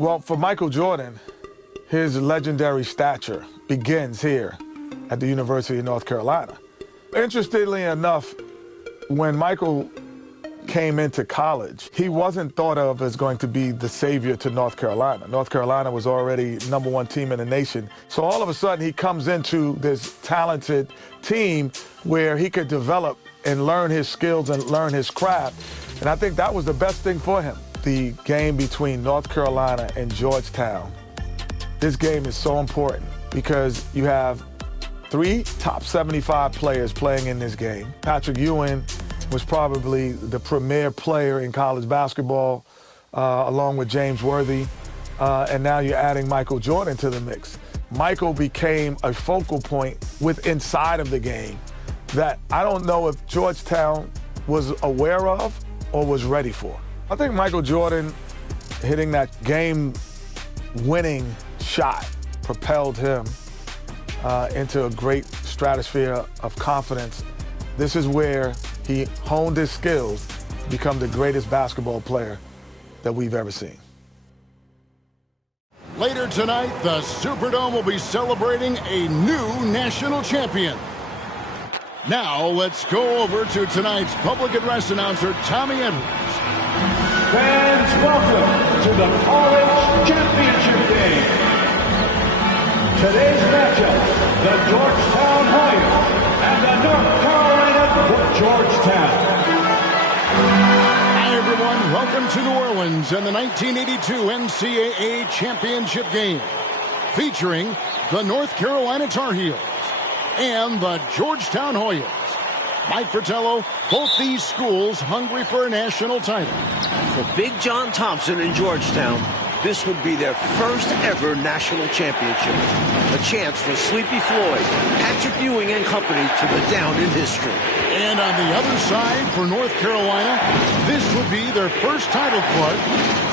Well, for Michael Jordan, his legendary stature begins here at the University of North Carolina. Interestingly enough, when Michael came into college, he wasn't thought of as going to be the savior to North Carolina. North Carolina was already #1 team in the nation. So all of a sudden he comes into this talented team where he could develop and learn his skills and learn his craft. And I think that was the best thing for him. The game between North Carolina and Georgetown. This game is so important because you have 3 top 75 players playing in this game. Patrick Ewing was probably the premier player in college basketball, along with James Worthy. And now you're adding Michael Jordan to the mix. Michael became a focal point inside of the game that I don't know if Georgetown was aware of or was ready for. I think Michael Jordan hitting that game-winning shot propelled him into a great stratosphere of confidence. This is where he honed his skills to become the greatest basketball player that we've ever seen. Later tonight, the Superdome will be celebrating a new national champion. Now, let's go over to tonight's public address announcer, Tommy Edwards. Fans, welcome to the College Championship Game. Today's matchup, the Georgetown Hoyas and the North Carolina Georgetown. Hi, everyone. Welcome to New Orleans and the 1982 NCAA Championship Game, featuring the North Carolina Tar Heels and the Georgetown Hoyas. Mike Fratello, both these schools hungry for a national title. For Big John Thompson in Georgetown, this would be their first ever national championship. A chance for Sleepy Floyd, Patrick Ewing and company to go down in history. And on the other side for North Carolina, this would be their first title, Clark,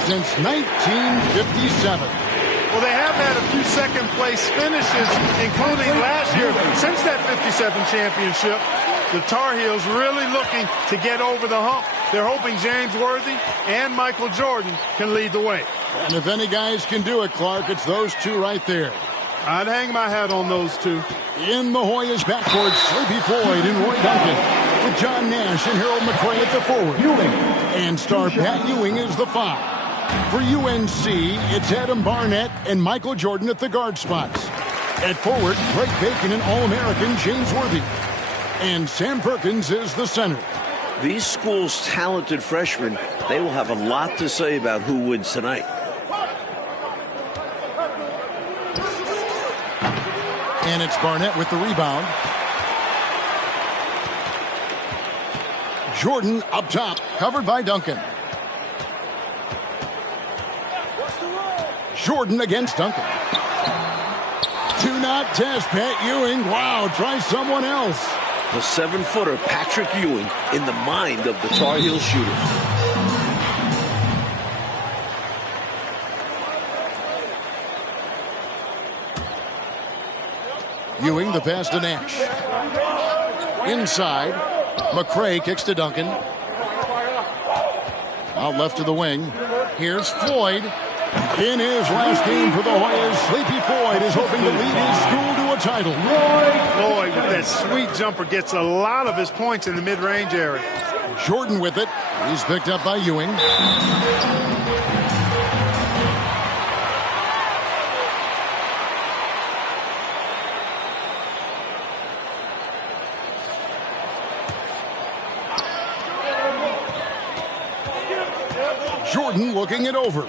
since 1957. Well, they have had a few second-place finishes, including last year. Since that 57 championship, the Tar Heels really looking to get over the hump. They're hoping James Worthy and Michael Jordan can lead the way. And if any guys can do it, Clark, it's those two right there. I'd hang my hat on those two. In the Hoyas backcourt, Sleepy Floyd and Roy Duncan, with John Nash and Harold McRae at the forward. Ewing. And star Pat Ewing is the 5. For UNC, it's Adam Barnett and Michael Jordan at the guard spots. At forward, Greg Bacon and All-American James Worthy. And Sam Perkins is the center. These schools' talented freshmen, they will have a lot to say about who wins tonight. And it's Barnett with the rebound. Jordan up top, covered by Duncan. Jordan against Duncan. Do not test Pat Ewing. Wow, try someone else. The 7-footer Patrick Ewing in the mind of the Tar Heel shooter. Ewing, the pass to Nash. Inside, McRae kicks to Duncan. Out left to the wing. Here's Floyd. In his last game for the Hoyas, Sleepy Floyd is hoping to lead his school to a title. Floyd with that sweet jumper gets a lot of his points in the mid-range area. Jordan with it. He's picked up by Ewing. Jordan looking it over.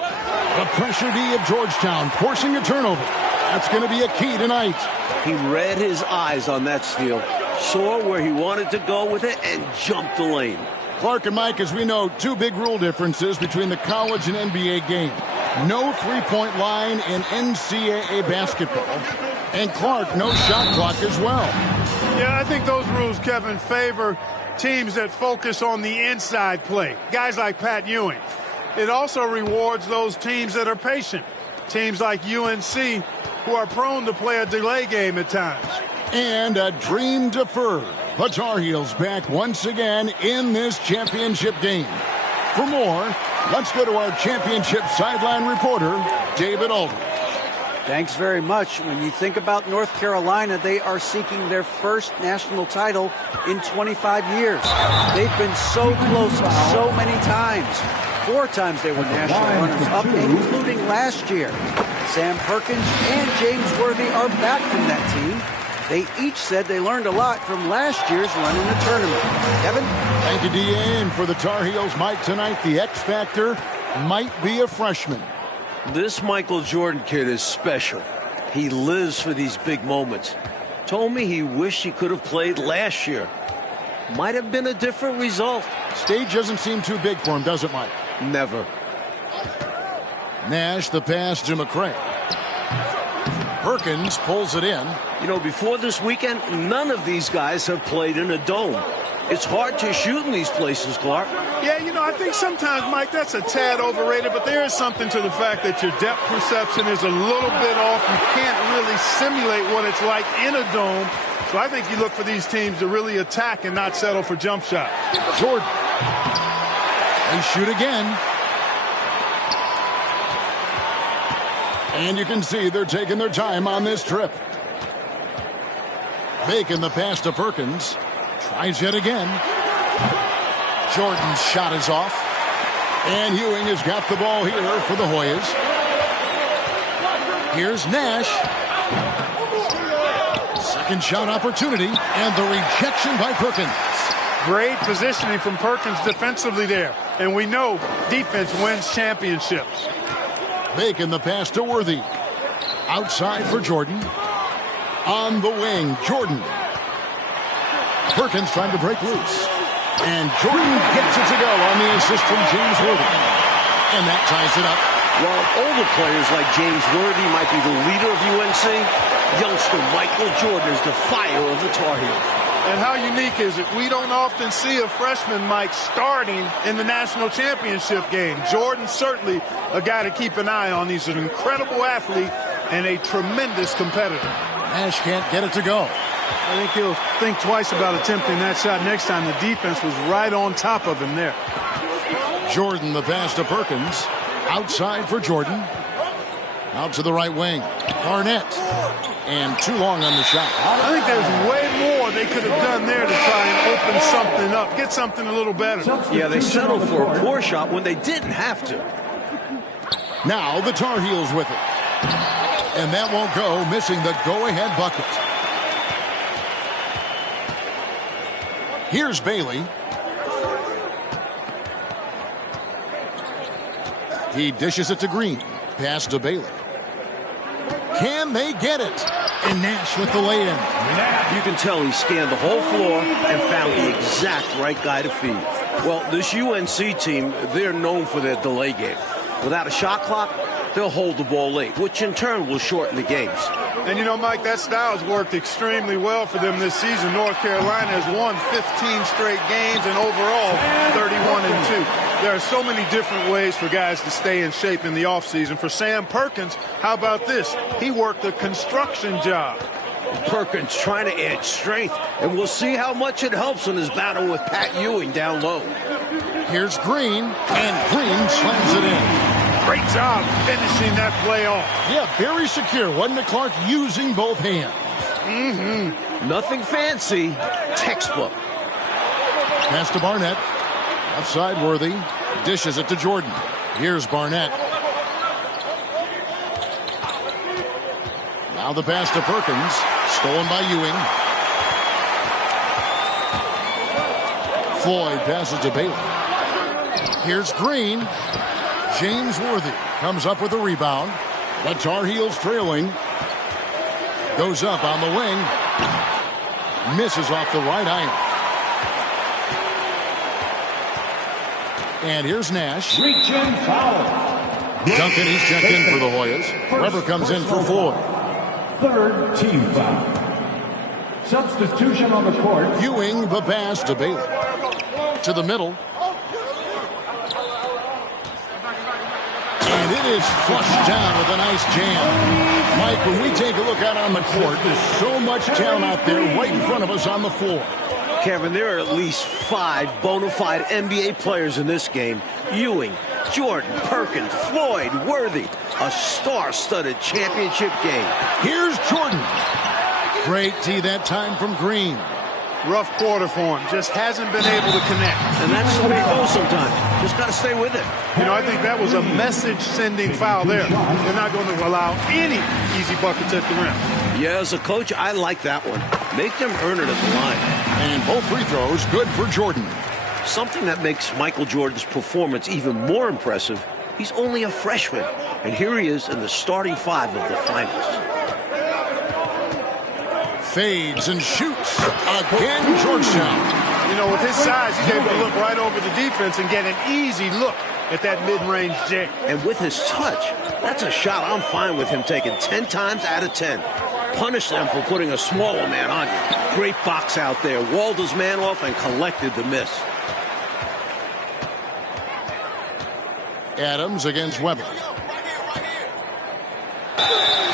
The pressure D of Georgetown forcing a turnover. That's going to be a key tonight. He read his eyes on that steal, saw where he wanted to go with it, and jumped the lane. Clark and Mike, as we know, two big rule differences between the college and NBA game. No three-point line in NCAA basketball. And Clark, no shot clock as well. Yeah, I think those rules, Kevin, favor teams that focus on the inside play. Guys like Pat Ewing. It also rewards those teams that are patient. Teams like UNC who are prone to play a delay game at times. And a dream deferred. The Tar Heels back once again in this championship game. For more, let's go to our championship sideline reporter, David Aldridge. Thanks very much. When you think about North Carolina, they are seeking their first national title in 25 years. They've been so close so many times. 4 times they were national runners-up, including last year. Sam Perkins and James Worthy are back from that team. They each said they learned a lot from last year's run in the tournament. Kevin? Thank you, D.A. And for the Tar Heels, Mike, tonight, the X Factor might be a freshman. This Michael Jordan kid is special. He lives for these big moments. Told me he wished he could have played last year. Might have been a different result. Stage doesn't seem too big for him, does it, Mike? Never. Nash, the pass to McCray. Perkins pulls it in. You know, before this weekend, none of these guys have played in a dome. It's hard to shoot in these places, Clark. Yeah, you know, I think sometimes, Mike, that's a tad overrated, but there is something to the fact that your depth perception is a little bit off. You can't really simulate what it's like in a dome. So I think you look for these teams to really attack and not settle for jump shots. Jordan. They shoot again. And you can see they're taking their time on this trip. Making the pass to Perkins. Tries yet again. Jordan's shot is off. And Ewing has got the ball here for the Hoyas. Here's Nash. Second shot opportunity. And the rejection by Perkins. Great positioning from Perkins defensively there. And we know defense wins championships. Making the pass to Worthy. Outside for Jordan. On the wing, Jordan. Perkins trying to break loose. And Jordan gets it to go on the assist from James Worthy. And that ties it up. While older players like James Worthy might be the leader of UNC, youngster Michael Jordan is the fire of the Tar Heels. And how unique is it? We don't often see a freshman, Mike, starting in the national championship game. Jordan certainly a guy to keep an eye on. He's an incredible athlete and a tremendous competitor. Nash can't get it to go. I think he'll think twice about attempting that shot next time. The defense was right on top of him there. Jordan, the pass to Perkins. Outside for Jordan. Out to the right wing. Barnett. And too long on the shot. I think there's way more they could have done there to try and open something up, get something a little better. Yeah, they settled for a poor shot when they didn't have to. Now the Tar Heels with it. And that won't go, missing the go-ahead bucket. Here's Bailey. He dishes it to Green. Pass to Bailey. Can they get it? And Nash with the lay-in. You can tell he scanned the whole floor and found the exact right guy to feed. Well, this UNC team, they're known for their delay game. Without a shot clock, they'll hold the ball late, which in turn will shorten the games. And you know, Mike, that style has worked extremely well for them this season. North Carolina has won 15 straight games and overall 31-2. There are so many different ways for guys to stay in shape in the offseason. For Sam Perkins, how about this? He worked a construction job. Perkins trying to add strength, and we'll see how much it helps in his battle with Pat Ewing down low. Here's Green, and Green slams it in. Great job finishing that play off. Yeah, very secure, wasn't it, Clark? Using both hands. Nothing fancy, textbook. Pass to Barnett. Left side, Worthy. Dishes it to Jordan. Here's Barnett. Now the pass to Perkins. Stolen by Ewing. Floyd passes to Bailey. Here's Green. James Worthy comes up with a rebound. The Tar Heels trailing. Goes up on the wing. Misses off the right iron. And here's Nash. Reach-in foul. Duncan, he's checked in for the Hoyas. Weber comes in for Floyd. Third team foul. Substitution on the court. Ewing the pass to Bailey. To the middle. And it is flushed down with a nice jam. Mike, when we take a look out on the court, there's so much talent out there right in front of us on the floor. Kevin, there are at least 5 bona fide NBA players in this game Ewing, Jordan, Perkins, Floyd, Worthy. A star-studded championship game. Here's Jordan. Great tee that time from Green. Rough quarter for him. Just hasn't been able to connect. And that's the way it goes sometimes. Just got to stay with it. You know, I think that was a message-sending foul there. They're not going to allow any easy buckets at the rim. Yeah, as a coach, I like that one. Make them earn it at the line. And both free throws good for Jordan. Something that makes Michael Jordan's performance even more impressive, he's only a freshman. And here he is in the starting five of the finals. Fades and shoots. Again, Georgetown. You know, with his size, he's able to look right over the defense and get an easy look at that mid-range jam. And with his touch, that's a shot I'm fine with him taking 10 times out of 10. Punish them for putting a smaller man on you. Great box out there. Walled his man off and collected the miss. Adams against Weber.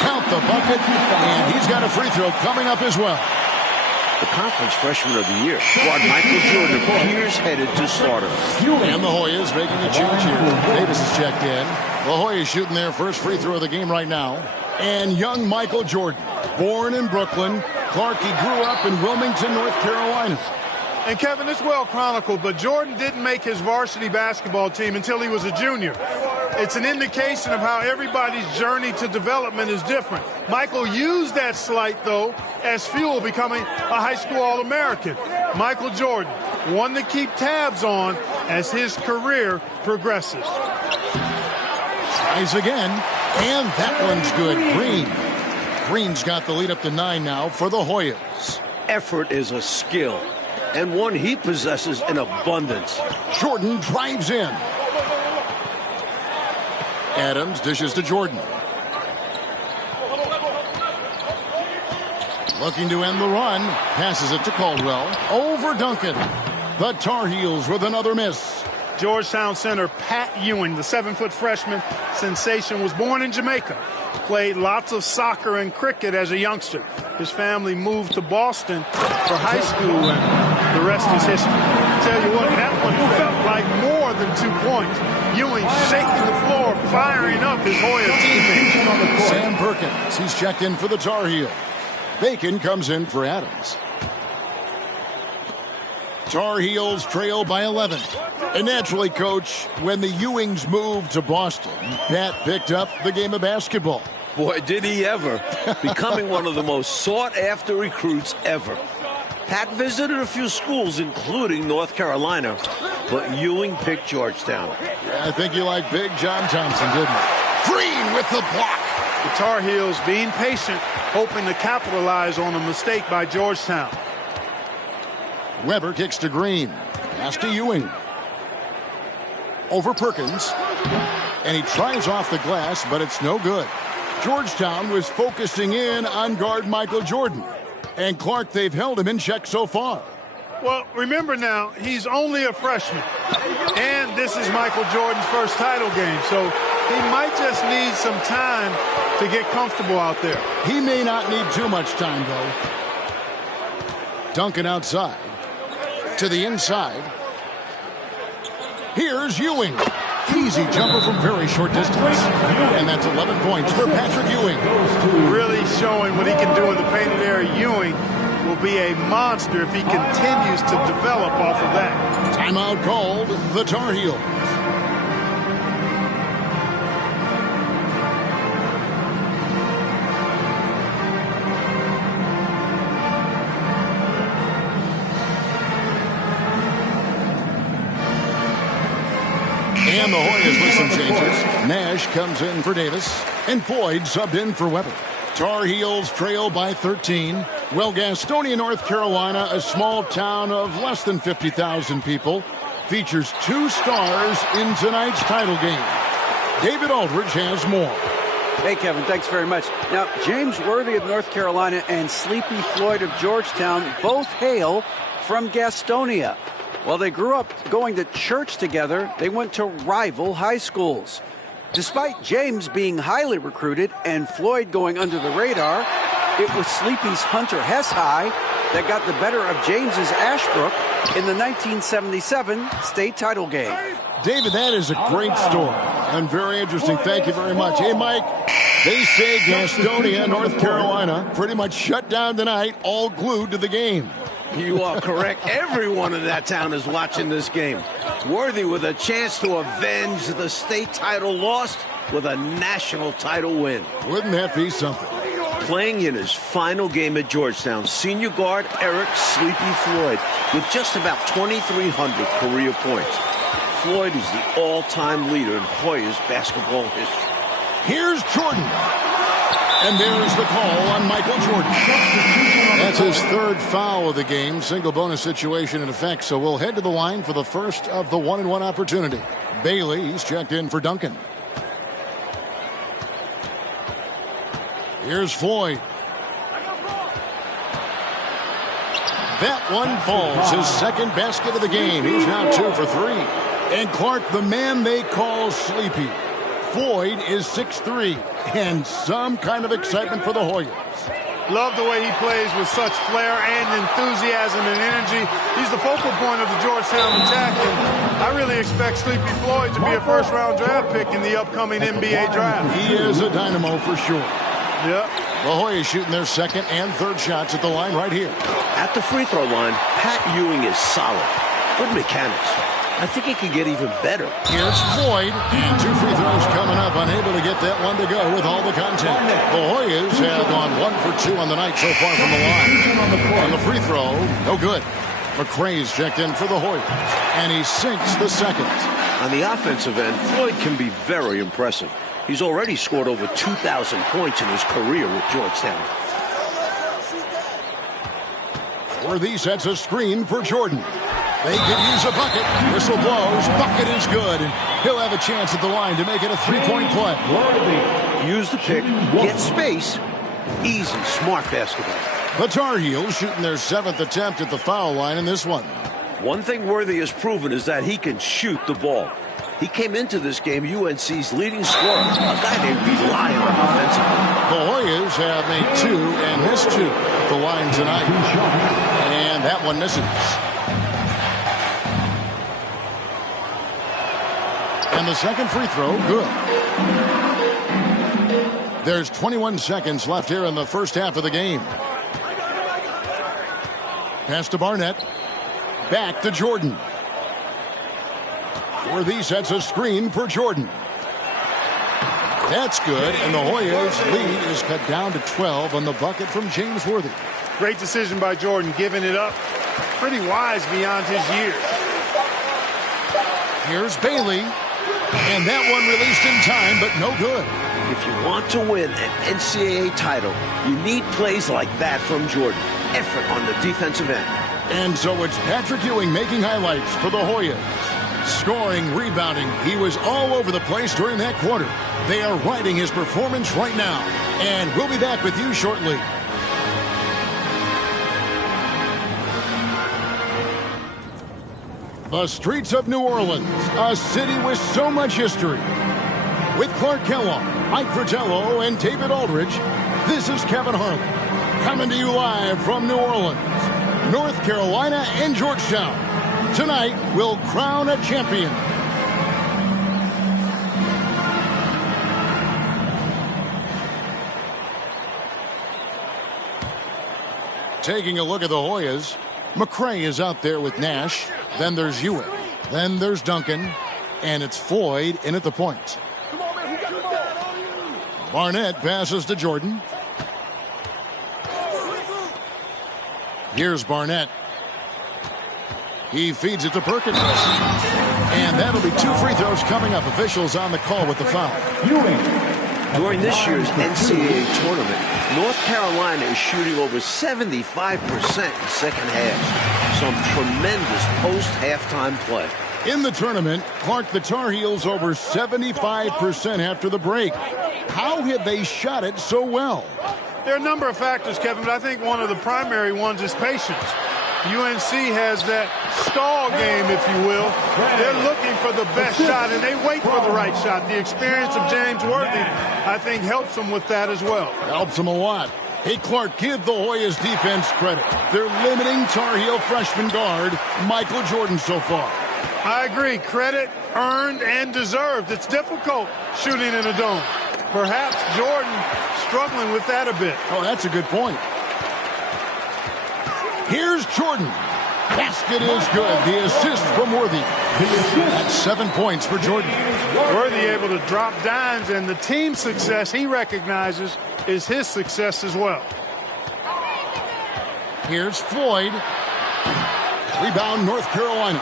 Count the bucket, and he's got a free throw coming up as well. The conference freshman of the year, guard Michael Jordan appears headed to starter. And the Hoyas making a change here. Davis is checked in. The Hoyas shooting their first free throw of the game right now. And young Michael Jordan, born in Brooklyn. Clark, he grew up in Wilmington, North Carolina. And Kevin, it's well chronicled, but Jordan didn't make his varsity basketball team until he was a junior. It's an indication of how everybody's journey to development is different. Michael used that slight, though, as fuel, becoming a high school All-American. Michael Jordan, one to keep tabs on as his career progresses. Tries again, and that one's good. Green's got the lead up to 9 now for the Hoyas. Effort is a skill, and one he possesses in abundance. Jordan drives in. Adams dishes to Jordan. Looking to end the run. Passes it to Caldwell. Over Duncan. The Tar Heels with another miss. Georgetown center Pat Ewing, the 7-foot freshman sensation, was born in Jamaica. Played lots of soccer and cricket as a youngster. His family moved to Boston for high school, and the rest is history. Tell you what, that one felt like more than 2 points. Ewing shaking the floor, firing up his Hoya teammates. Sam Perkins, he's checked in for the Tar Heels. Bacon comes in for Adams. Tar Heels trail by 11. And naturally, Coach, when the Ewings moved to Boston, Pat picked up the game of basketball. Boy, did he ever. Becoming one of the most sought-after recruits ever. Pat visited a few schools, including North Carolina, but Ewing picked Georgetown. Yeah, I think you like Big John Thompson, didn't you? Green with the block. The Tar Heels being patient, hoping to capitalize on a mistake by Georgetown. Weber kicks to Green. Pass to Ewing. Over Perkins. And he tries off the glass, but it's no good. Georgetown was focusing in on guard Michael Jordan. And Clark, they've held him in check so far. Well, remember now, he's only a freshman. And this is Michael Jordan's first title game, so he might just need some time to get comfortable out there. He may not need too much time, though. Duncan outside. To the inside. Here's Ewing. Easy jumper from very short distance. And that's 11 points for Patrick Ewing. Really showing what he can do in the painted area. Ewing will be a monster if he continues to develop off of that. Timeout called, the Tar Heels. And the Hoyas with some changes. Nash comes in for Davis, and Floyd subbed in for Weber. Tar Heels trail by 13. Well, Gastonia, North Carolina, a small town of less than 50,000 people, features 2 stars in tonight's title game. David Aldridge has more. Hey, Kevin, thanks very much. Now, James Worthy of North Carolina and Sleepy Floyd of Georgetown both hail from Gastonia. While they grew up going to church together, they went to rival high schools. Despite James being highly recruited and Floyd going under the radar, it was Sleepy's Hunter Hess High that got the better of James's Ashbrook in the 1977 state title game. David, that is a great story and very interesting. Thank you very much. Hey, Mike, they say Gastonia, North Carolina, pretty much shut down tonight, all glued to the game. You are correct. Everyone in that town is watching this game. Worthy with a chance to avenge the state title lost with a national title win. Wouldn't that be something? Playing in his final game at Georgetown, senior guard Eric Sleepy Floyd with just about 2,300 career points. Floyd is the all-time leader in Hoyas basketball history. Here's Jordan. And there's the call on Michael Jordan. That's his third foul of the game. Single bonus situation in effect. So we'll head to the line for the first of the 1-and-1 opportunity. Bailey, he's checked in for Duncan. Here's Floyd. That one falls. His second basket of the game. He's now 2 for 3. And Clark, the man they call Sleepy. Floyd is 6'3", and some kind of excitement for the Hoyas. Love the way he plays with such flair and enthusiasm and energy. He's the focal point of the Georgetown attack, and I really expect Sleepy Floyd to be a first-round draft pick in the upcoming NBA draft. He is a dynamo for sure. Yep. The Hoyas shooting their second and third shots at the line right here. At the free throw line, Pat Ewing is solid. Good mechanics. I think he could get even better. Here's Floyd, and 2 free throws coming up, unable to get that one to go with all the contact. The Hoyas have gone 1 for 2 on the night so far from the line. On the free throw, no good. McCray's checked in for the Hoyas, and he sinks the second. On the offensive end, Floyd can be very impressive. He's already scored over 2,000 points in his career with Georgetown. Worthy sets a screen for Jordan. They could use a bucket. Whistle blows. Bucket is good. And he'll have a chance at the line to make it a 3-point play. Use the pick. Get space. Easy, smart basketball. The Tar Heels shooting their 7th attempt at the foul line in this one. One thing Worthy has proven is that he can shoot the ball. He came into this game UNC's leading scorer, a guy they rely on offensively. The Hoyas have made 2 and missed 2 at the line tonight. And that one misses. And the second free throw, good. There's 21 seconds left here in the first half of the game. Pass to Barnett. Back to Jordan. Worthy sets a screen for Jordan. That's good, and the Hoyas' lead is cut down to 12 on the bucket from James Worthy. Great decision by Jordan, giving it up. Pretty wise beyond his years. Here's Bailey, and that one released in time, but no good. If you want to win an NCAA title, you need plays like that from Jordan. Effort on the defensive end. And so it's Patrick Ewing making highlights for the Hoyas. Scoring, rebounding, he was all over the place during that quarter. They are riding his performance right now, and we'll be back with you shortly. The streets of New Orleans, a city with so much history. With Clark Kellogg, Mike Fratello, and David Aldridge, this is Kevin Harlan, coming to you live from New Orleans, North Carolina, and Georgetown. Tonight, we'll crown a champion. Taking a look at the Hoyas, McCray is out there with Nash. Then there's Ewing. Then there's Duncan. And it's Floyd in at the point. Barnett passes to Jordan. Here's Barnett. He feeds it to Perkins. And that'll be 2 free throws coming up. Officials on the call with the foul. During this year's NCAA tournament, North Carolina is shooting over 75% in second half. Some tremendous post-halftime play. In the tournament, Clark, the Tar Heels over 75% after the break. How have they shot it so well? There are a number of factors, Kevin, but I think one of the primary ones is patience. UNC has that stall game, if you will. They're looking for the best shot, and they wait for the right shot. The experience of James Worthy, I think, helps them with that as well. Helps them a lot. Hey, Clark, give the Hoyas defense credit. They're limiting Tar Heel freshman guard Michael Jordan so far. I agree. Credit earned and deserved. It's difficult shooting in a dome. Perhaps Jordan struggling with that a bit. Oh, that's a good point. Here's Jordan. Basket is good. The assist from Worthy. That's 7 points for Jordan. Worthy able to drop dimes, and the team success he recognizes is his success as well. Here's Floyd. Rebound, North Carolina.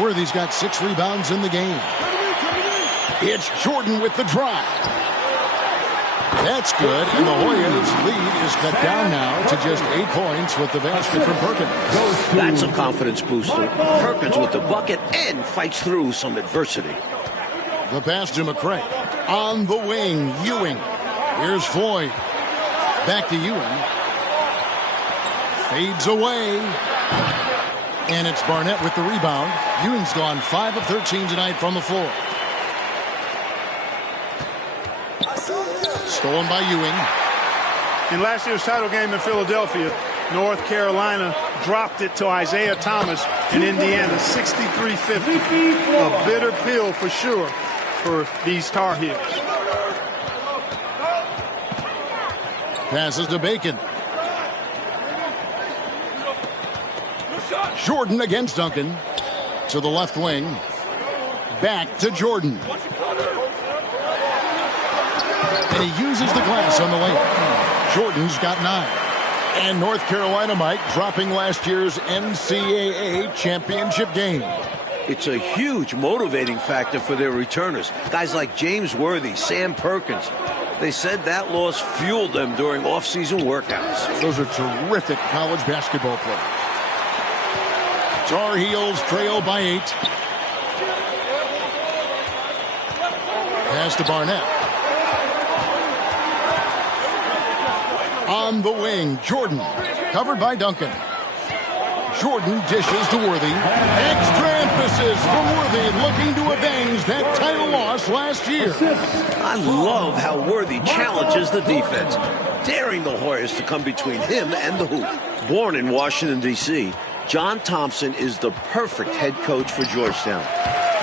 Worthy's got 6 rebounds in the game. It's Jordan with the drive. That's good, and the Hoyas' lead is cut down now to just 8 points with the basket from Perkins. That's a confidence booster. Perkins with the bucket and fights through some adversity. The pass to McCray. On the wing, Ewing. Here's Floyd. Back to Ewing. Fades away. And it's Barnett with the rebound. Ewing's gone 5 of 13 tonight from the floor. Stolen by Ewing. In last year's title game in Philadelphia, North Carolina dropped it to Isaiah Thomas in Indiana, 63-50. A bitter pill for sure for these Tar Heels. Passes to Bacon. Jordan against Duncan. To the left wing. Back to Jordan. And he uses the glass on the lane. Jordan's got 9. And North Carolina, Mike, dropping last year's NCAA championship game. It's a huge motivating factor for their returners. Guys like James Worthy, Sam Perkins. They said that loss fueled them during off-season workouts. Those are terrific college basketball players. Tar Heels trail by 8. Pass to Barnett. On the wing, Jordan. Covered by Duncan. Jordan dishes to Worthy. Extra emphasis from Worthy, looking to avenge that title loss last year. I love how Worthy challenges the defense, daring the Hoyas to come between him and the hoop. Born in Washington, D.C., John Thompson is the perfect head coach for Georgetown.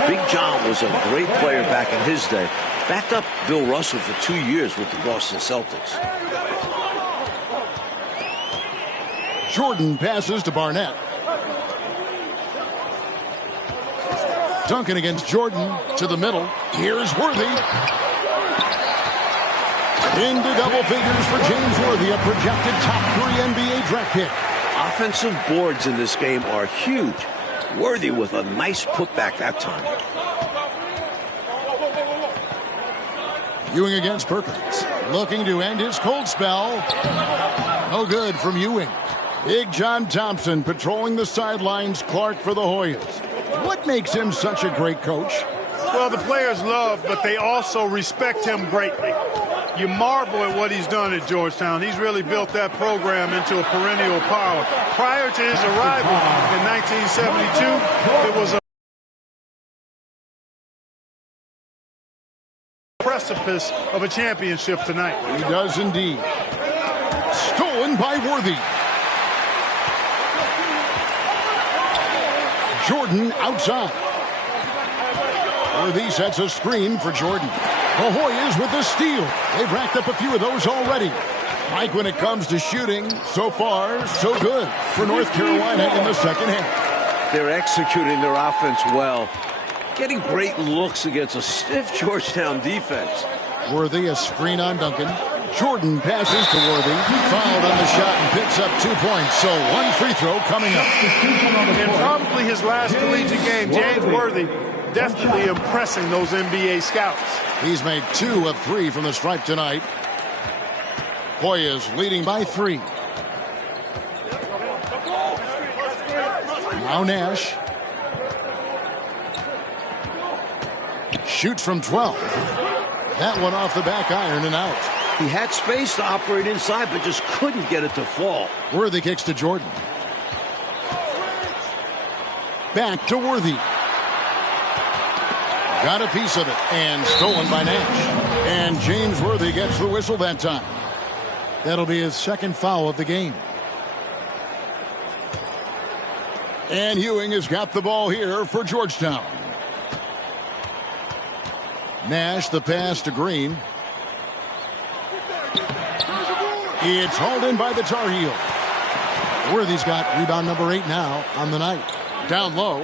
Big John was a great player back in his day. Backed up Bill Russell for 2 years with the Boston Celtics. Jordan passes to Barnett. Duncan against Jordan to the middle. Here's Worthy. Into double figures for James Worthy, a projected top 3 NBA draft pick. Offensive boards in this game are huge. Worthy with a nice putback that time. Ewing against Perkins. Looking to end his cold spell. No good from Ewing. Big John Thompson patrolling the sidelines. Clark for the Hoyas. What makes him such a great coach? Well, the players love, but they also respect him greatly. You marvel at what he's done at Georgetown. He's really built that program into a perennial power. Prior to his arrival in 1972, it was a precipice of a championship tonight. He does indeed. Stolen by Worthy. Jordan outside. Worthy sets a screen for Jordan. The Hoyas with the steal. They've racked up a few of those already. Mike, when it comes to shooting, so far, so good for North Carolina in the second half. They're executing their offense well. Getting great looks against a stiff Georgetown defense. Worthy, a screen on Duncan. Jordan passes to Worthy. Fouled on the shot and picks up 2 points. So 1 free throw coming up. In probably his last collegiate game, James Worthy definitely impressing those NBA scouts. He's made 2 of 3 from the stripe tonight. Hoyas leading by 3. Now Nash. Shoots from 12. That one off the back iron and out. He had space to operate inside, but just couldn't get it to fall. Worthy kicks to Jordan. Back to Worthy. Got a piece of it and stolen by Nash. And James Worthy gets the whistle that time. That'll be his second foul of the game. And Ewing has got the ball here for Georgetown. Nash, the pass to Green. It's hauled in by the Tar Heels. Worthy's got rebound number 8 now on the night. Down low.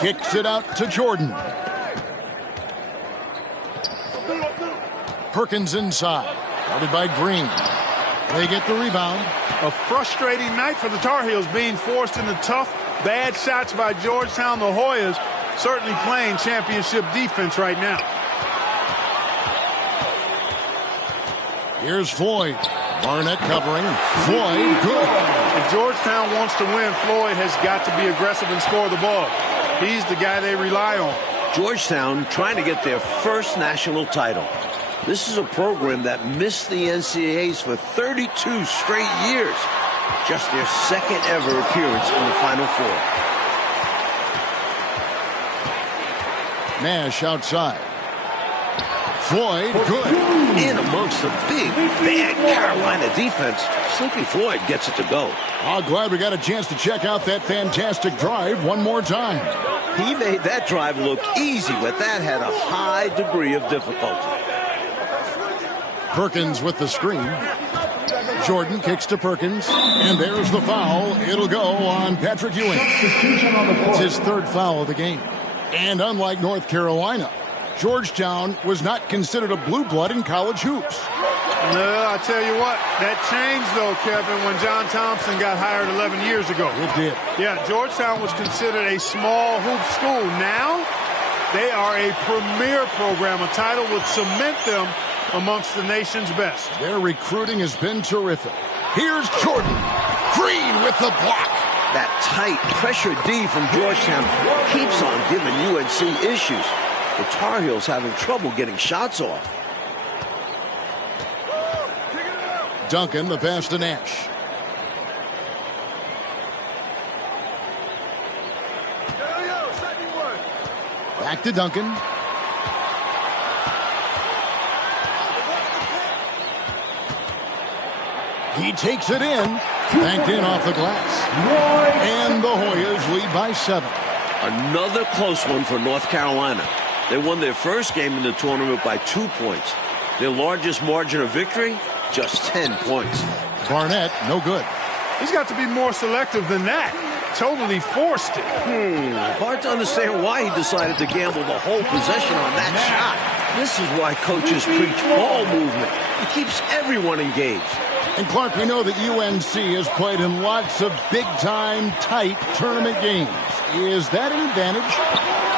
Kicks it out to Jordan. Perkins inside. Guarded by Green. They get the rebound. A frustrating night for the Tar Heels, being forced into tough, bad shots by Georgetown. The Hoyas certainly playing championship defense right now. Here's Floyd. Barnett covering. Floyd, good. If Georgetown wants to win, Floyd has got to be aggressive and score the ball. He's the guy they rely on. Georgetown trying to get their first national title. This is a program that missed the NCAAs for 32 straight years. Just their second ever appearance in the Final Four. Nash outside. Floyd, good. In amongst the big, bad Carolina defense, Sleepy Floyd gets it to go. Oh, glad we got a chance to check out that fantastic drive one more time. He made that drive look easy, but that had a high degree of difficulty. Perkins with the screen. Jordan kicks to Perkins, and there's the foul. It'll go on Patrick Ewing. That's his third foul of the game. And unlike North Carolina, Georgetown was not considered a blue blood in college hoops. No, I tell you what, that changed though, Kevin, when John Thompson got hired 11 years ago. It did. Yeah, Georgetown was considered a small hoop school. Now, they are a premier program. A title would cement them amongst the nation's best. Their recruiting has been terrific. Here's Jordan. Green with the block. That tight pressure D from Georgetown keeps on giving UNC issues. The Tar Heels having trouble getting shots off. Duncan, the pass to Nash. Back to Duncan. He takes it in. Banked in off the glass. And the Hoyas lead by 7. Another close one for North Carolina. They won their first game in the tournament by 2 points. Their largest margin of victory, just 10 points. Barnett, no good. He's got to be more selective than that. Totally forced it. Hard to understand why he decided to gamble the whole possession on that shot. This is why coaches preach ball movement. It keeps everyone engaged. And Clark, we know that UNC has played in lots of big-time, tight tournament games. Is that an advantage?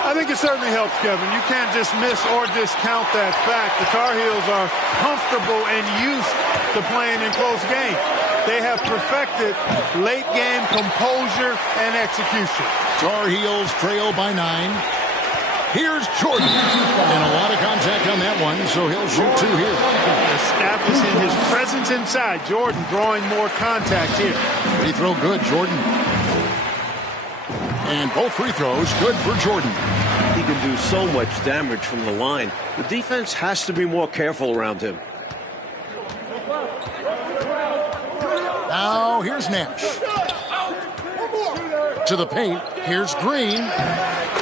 I think it certainly helps, Kevin. You can't dismiss or discount that fact. The Tar Heels are comfortable and used to playing in close games. They have perfected late-game composure and execution. Tar Heels trail by 9. Here's Jordan. And a lot of contact on that one, so he'll shoot 2 here. Establishing his presence inside. Jordan drawing more contact here. Free throw good, Jordan. And both free throws good for Jordan. He can do so much damage from the line. The defense has to be more careful around him. Now here's Nash. To the paint. Here's Green.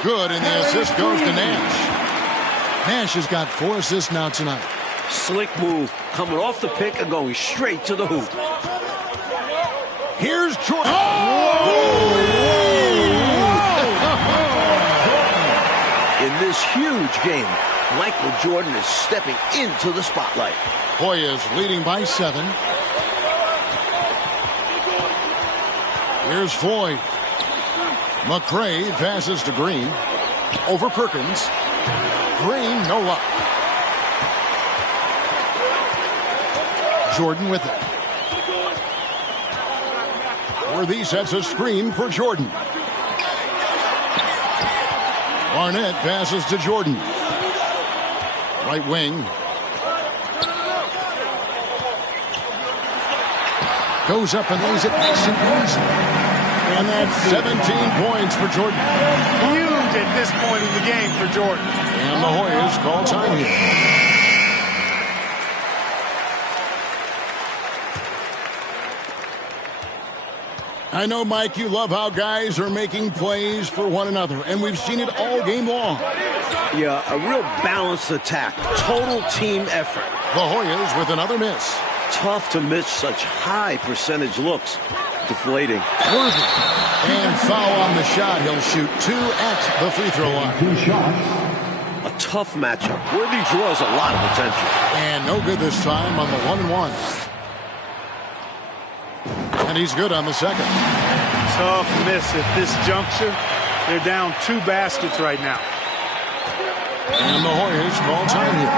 Good, and the assist goes to Nash. Nash has got 4 assists now tonight. Slick move, coming off the pick and going straight to the hoop. Here's Jordan. In this huge game, Michael Jordan is stepping into the spotlight. Hoyas leading by 7. Here's Floyd. McCray passes to Green. Over Perkins. Green, no luck. Jordan with it. Worthy sets a screen for Jordan. Barnett passes to Jordan. Right wing. Goes up and lays it nice and easy. And that's 17 points for Jordan. Huge at this point in the game for Jordan. And the Hoyas call time here. I know, Mike, you love how guys are making plays for one another, and we've seen it all game long. Yeah, a real balanced attack. Total team effort. The Hoyas with another miss. Tough to miss such high percentage looks. Deflating. Worthy. And foul on the shot. He'll shoot 2 at the free throw line. 2 shots. A tough matchup. Worthy draws a lot of attention. And no good this time on the 1-and-1. And he's good on the second. Tough miss at this juncture. They're down 2 baskets right now. And the Hoyas call time here.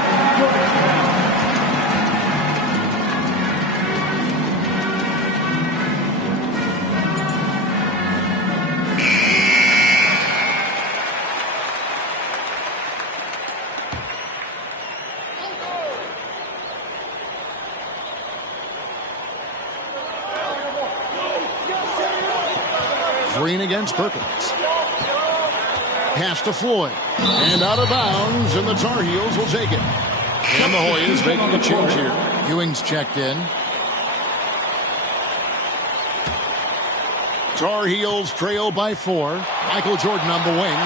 Green against Perkins. Pass to Floyd. And out of bounds, and the Tar Heels will take it. And the Hoyas making a change here. Ewing's checked in. Tar Heels trail by 4. Michael Jordan on the wing.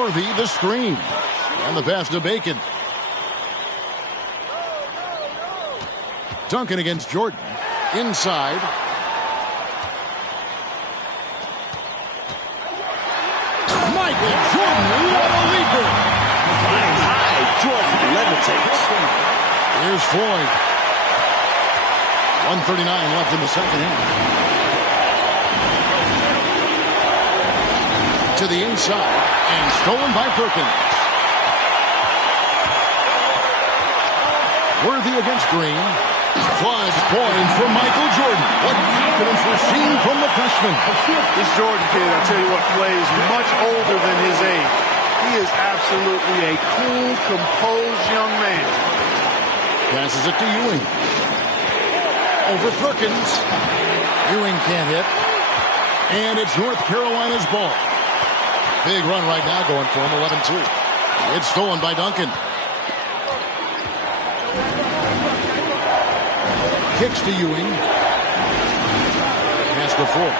Worthy the screen. And the pass to Bacon. Duncan against Jordan. Inside. Michael Jordan, what a leaper! Flying high, Jordan levitates. Here's Floyd. 1:39 left in the second half. To the inside, and stolen by Perkins. Worthy against Green. Clutch point for Michael Jordan. What confidence we're seeing from the freshman. This Jordan kid, I tell you what, plays much older than his age. He is absolutely a cool, composed young man. Passes it to Ewing. Over Perkins. Ewing can't hit. And it's North Carolina's ball. Big run right now going for him, 11-2. It's stolen by Duncan. Kicks to Ewing. Pass to Ford.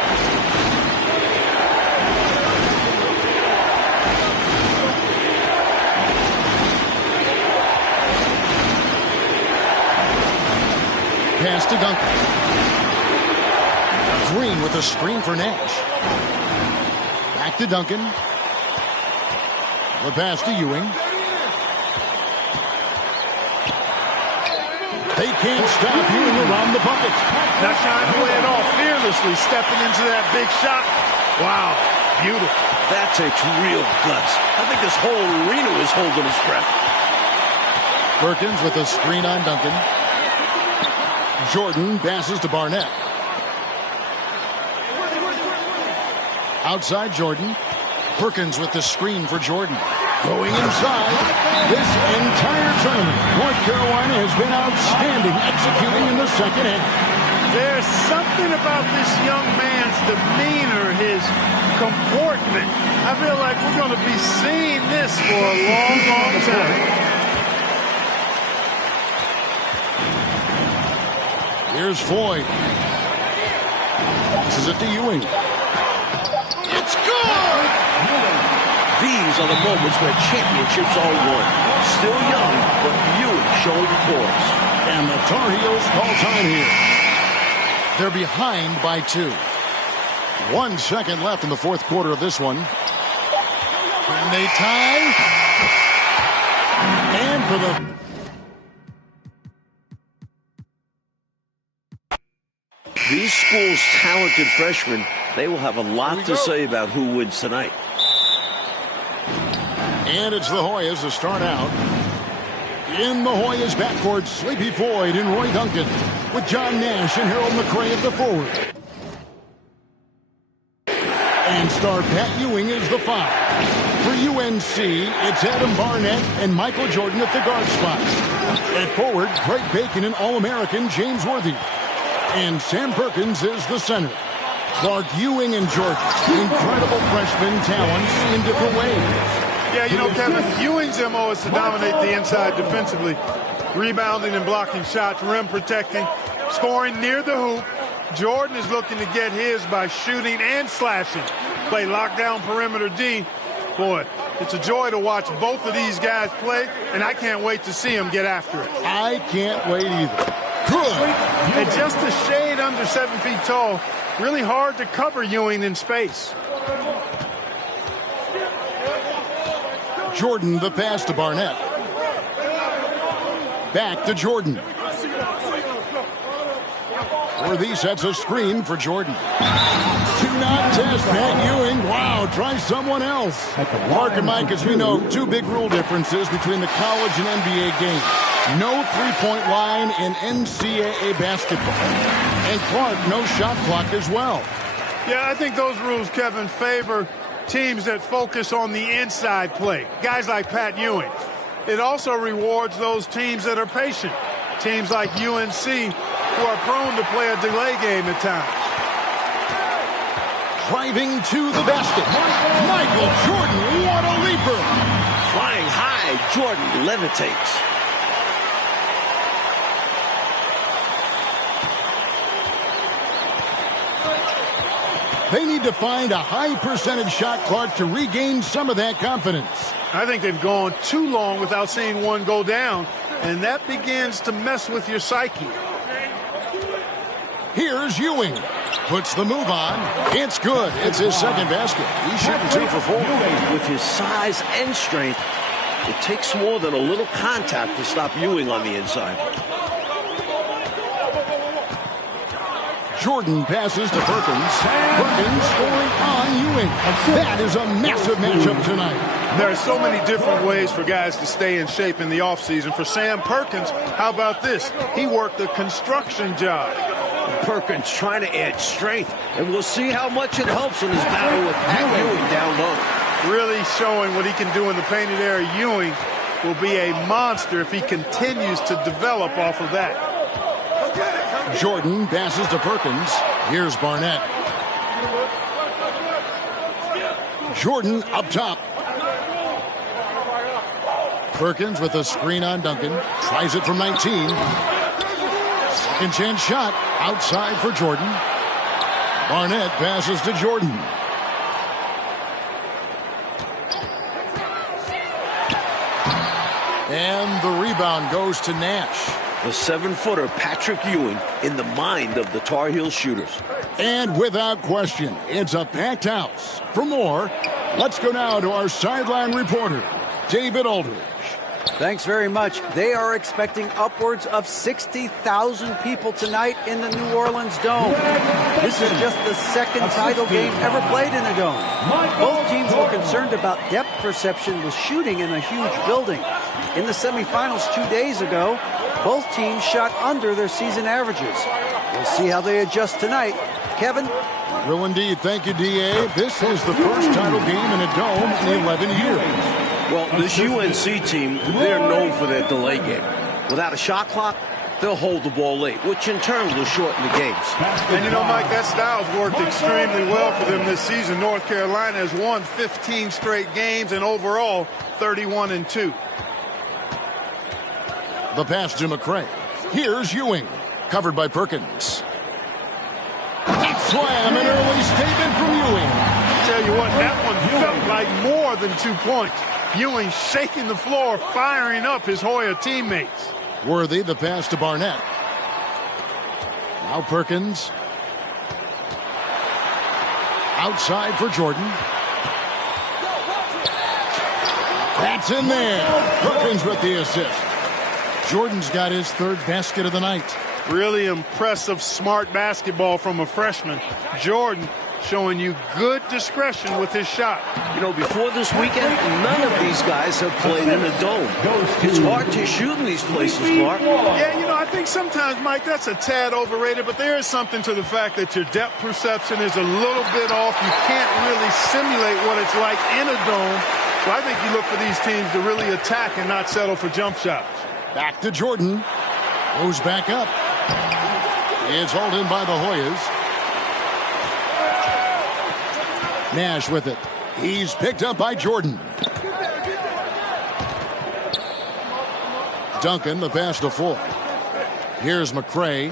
Pass to Duncan. Green with a screen for Nash. Back to Duncan. The pass to Ewing. They can't stop Ewing around the bucket. Not shying away at all, fearlessly stepping into that big shot. Wow, beautiful. That takes real guts. I think this whole arena is holding its breath. Perkins with a screen on Duncan. Jordan passes to Barnett. Outside Jordan. Perkins with the screen for Jordan. Going inside. This entire tournament, North Carolina has been outstanding executing in the second half. There's something about this young man's demeanor, his comportment. I feel like we're going to be seeing this for a long, long time. Here's Floyd. This is it to Ewing. It's good! These are the moments where championships are won. Still young, but Ewing showing poise. And the Tar Heels call time here. They're behind by 2. 1 second left in the fourth quarter of this one. And they tie. And for These schools' talented freshmen, they will have a lot to say about who wins tonight. And it's the Hoyas to start out. In the Hoyas backcourt, Sleepy Floyd and Roy Duncan, with John Nash and Harold McRae at the forward. And star Pat Ewing is the 5. For UNC, it's Adam Barnett and Michael Jordan at the guard spot. At forward, Greg Bacon and All-American James Worthy. And Sam Perkins is the center. Clark Ewing and Jordan, incredible freshman talents in different ways. Yeah, you know, Kevin, Ewing's MO is to dominate the inside defensively, rebounding and blocking shots, rim protecting, scoring near the hoop, Jordan is looking to get his by shooting and slashing. Play lockdown perimeter D. Boy, it's a joy to watch both of these guys play, and I can't wait to see them get after it. I can't wait either. Good. And just a shade under 7 feet tall, really hard to cover Ewing in space. Jordan, the pass to Barnett. Back to Jordan. Worthy sets a screen for Jordan. Do not test Pat Ewing. Wow, try someone else. Mark and Mike, as we know, two big rule differences between the college and NBA game. No three-point line in NCAA basketball. And Clark, no shot clock as well. Yeah, I think those rules, Kevin, favor teams that focus on the inside play. Guys like Pat Ewing. It also rewards those teams that are patient. Teams like UNC who are prone to play a delay game at times. Driving to the basket. Michael Jordan, what a leaper. Flying high, Jordan levitates. They need to find a high percentage shot, Clark, to regain some of that confidence. I think they've gone too long without seeing one go down, and that begins to mess with your psyche. Here's Ewing. Puts the move on. It's good. It's his second basket. He's shooting 2 for 4. With his size and strength, it takes more than a little contact to stop Ewing on the inside. Jordan passes to Perkins. Perkins scoring on Ewing. That is a massive matchup tonight. There are so many different ways for guys to stay in shape in the offseason. For Sam Perkins, how about this? He worked a construction job. Perkins trying to add strength, and we'll see how much it helps in his battle with Pat Ewing down low. Really showing what he can do in the painted area. Ewing will be a monster if he continues to develop off of that. Jordan passes to Perkins. Here's Barnett. Jordan up top. Perkins with a screen on Duncan. Tries it from 19. Second chance shot outside for Jordan. Barnett passes to Jordan. And the rebound goes to Nash. The 7-footer Patrick Ewing in the mind of the Tar Heel shooters. And without question, it's a packed house. For more, let's go now to our sideline reporter, David Aldridge. Thanks very much. They are expecting upwards of 60,000 people tonight in the New Orleans Dome. This is just the second title game ever played in the Dome. Both teams were concerned about depth perception with shooting in a huge building. In the semifinals 2 days ago, both teams shot under their season averages. We'll see how they adjust tonight. Kevin? Will indeed. Thank you, D.A. This is the first title game in a Dome in 11 years. Well, this UNC team, they're known for their delay game. Without a shot clock, they'll hold the ball late, which in turn will shorten the games. And you know, Mike, that style's worked extremely well for them this season. North Carolina has won 15 straight games and overall 31-2. The pass to McCray. Here's Ewing. Covered by Perkins. That slam, an early statement from Ewing. Tell you what, that one felt like more than 2 points. Ewing shaking the floor, firing up his Hoya teammates. Worthy, the pass to Barnett. Now Perkins. Outside for Jordan. That's in there. Perkins with the assist. Jordan's got his third basket of the night. Really impressive, smart basketball from a freshman. Jordan showing you good discretion with his shot. You know, before this weekend, none of these guys have played in a dome. It's hard to shoot in these places, Clark. Yeah, you know, I think sometimes, Mike, that's a tad overrated, but there is something to the fact that your depth perception is a little bit off. You can't really simulate what it's like in a dome. So I think you look for these teams to really attack and not settle for jump shots. Back to Jordan. Goes back up. It's hauled in by the Hoyas. Nash with it. He's picked up by Jordan. Duncan, the pass to Ford. Here's McCray.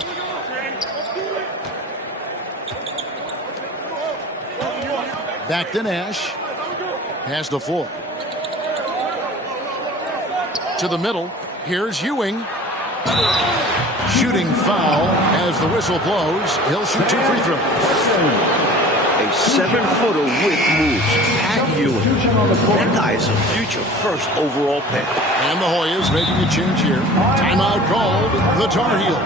Back to Nash. Pass to Floyd. To the middle. Here's Ewing. Shooting foul as the whistle blows. He'll shoot 2 free throws. A 7-footer with moves. Pat Ewing. That guy is a future first overall pick. And the Hoyas making a change here. Timeout called. The Tar Heels.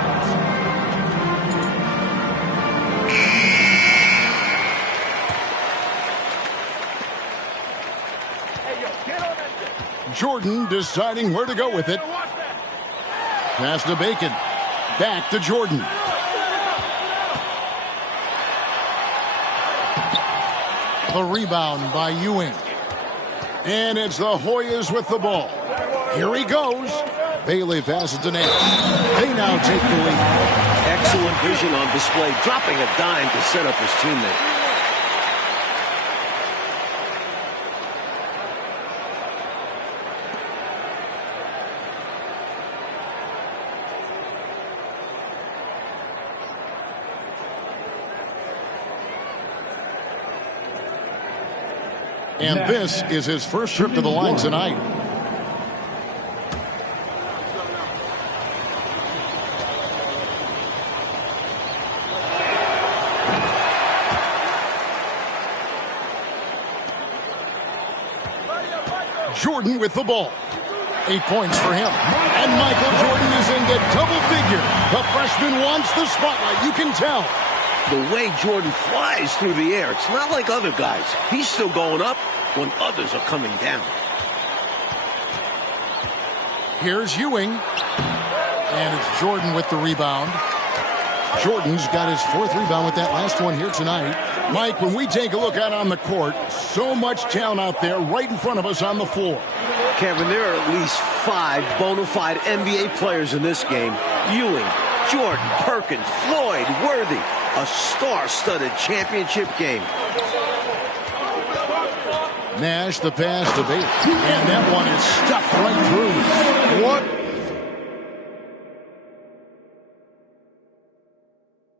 Jordan deciding where to go with it. Pass to Bacon. Back to Jordan. The rebound by Ewing. And it's the Hoyas with the ball. Here he goes. Bailey passes to Nash. They now take the lead. Excellent vision on display, dropping a dime to set up his teammate. And this is his first trip to the line tonight. Jordan with the ball. 8 points for him. And Michael Jordan is into double figure. The freshman wants the spotlight. You can tell. The way Jordan flies through the air, it's not like other guys. He's still going up when others are coming down. Here's Ewing. And it's Jordan with the rebound. Jordan's got his 4th rebound with that last one here tonight. Mike, when we take a look out on the court, so much talent out there right in front of us on the floor. Kevin, there are at least 5 bona fide NBA players in this game. Ewing, Jordan, Perkins, Floyd, Worthy. A star-studded championship game. Nash, the pass to Bailey. And that one is stuffed right through. What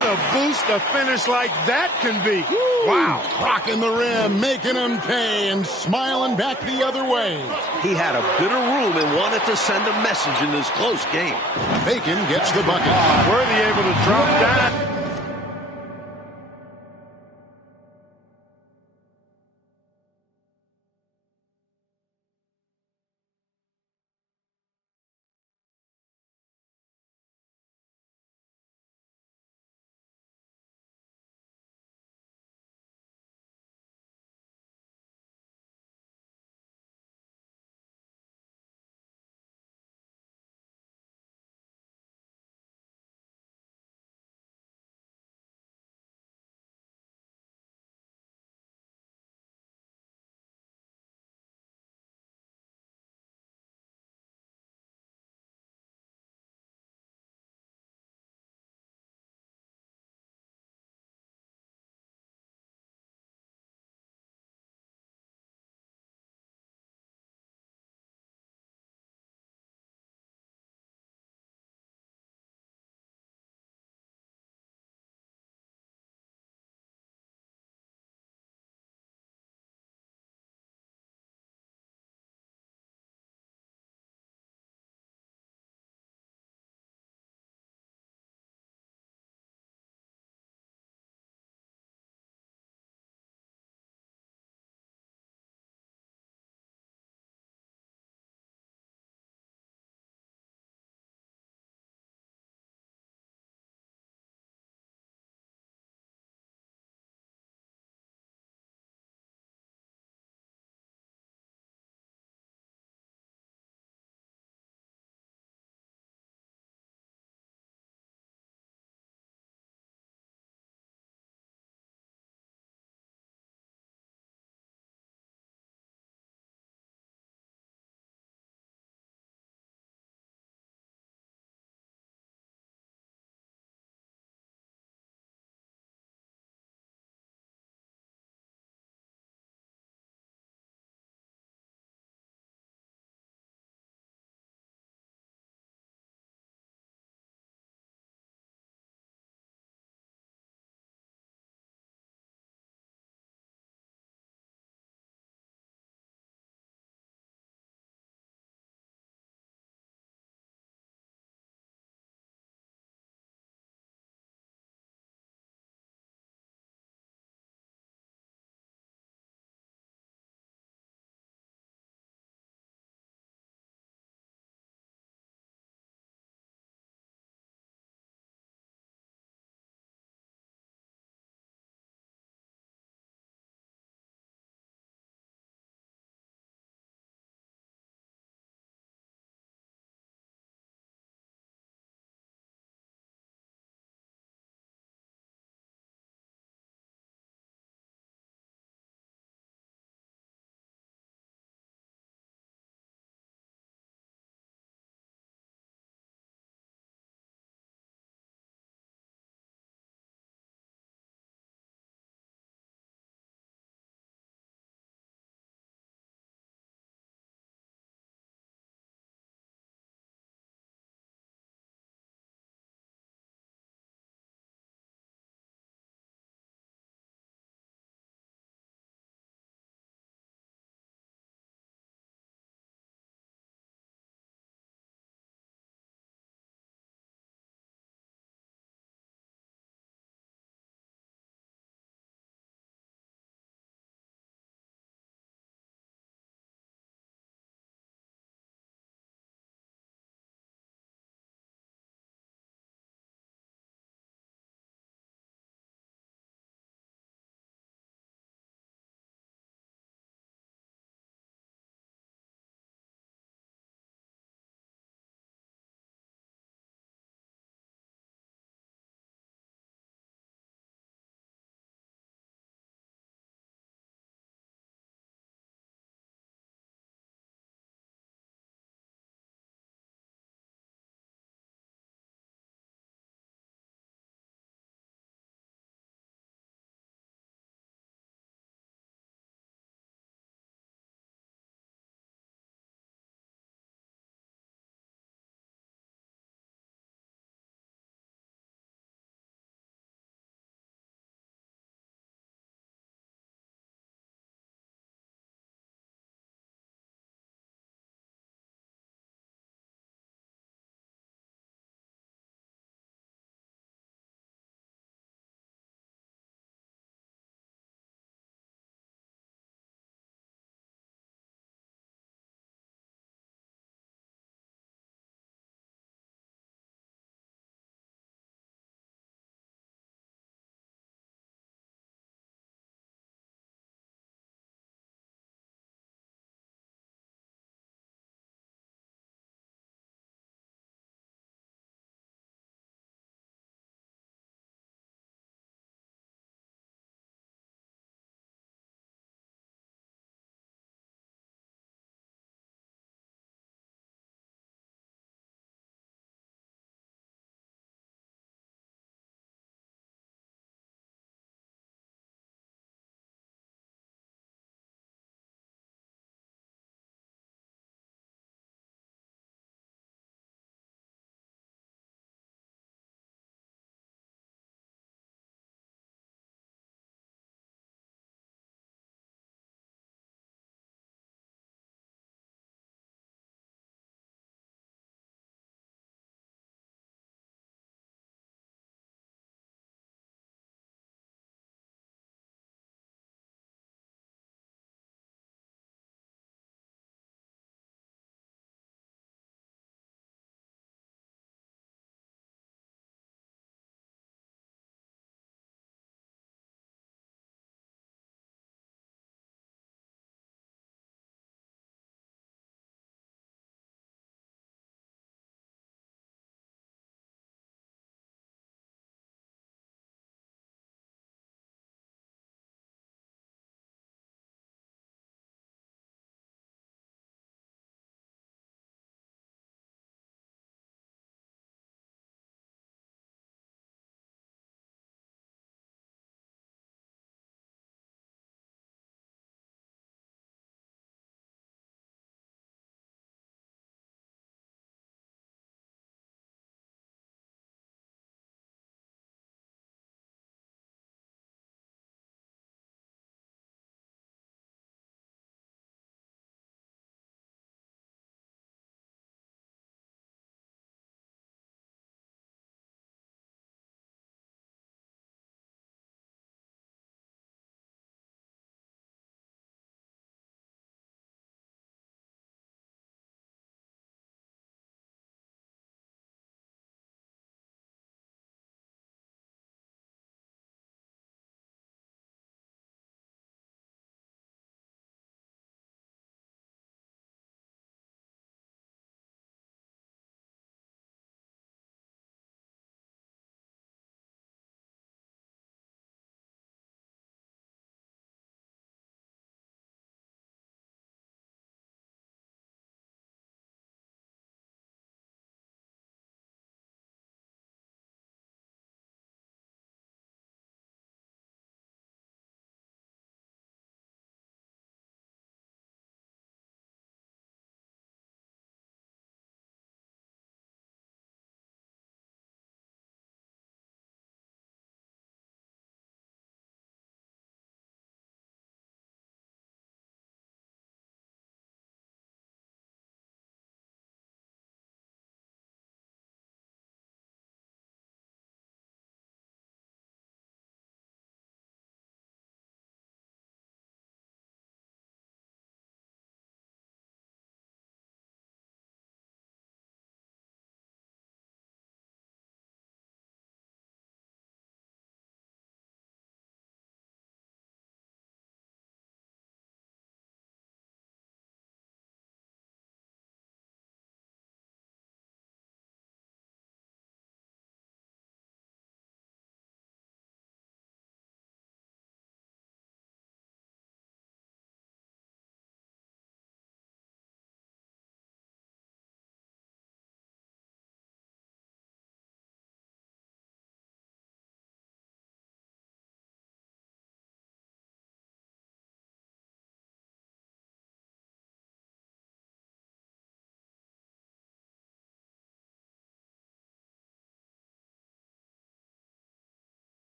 a boost a finish like that can be. Wow. Rocking the rim, making him pay, and smiling back the other way. He had a bit of room and wanted to send a message in this close game. Bacon gets the bucket. Worthy able to drop down.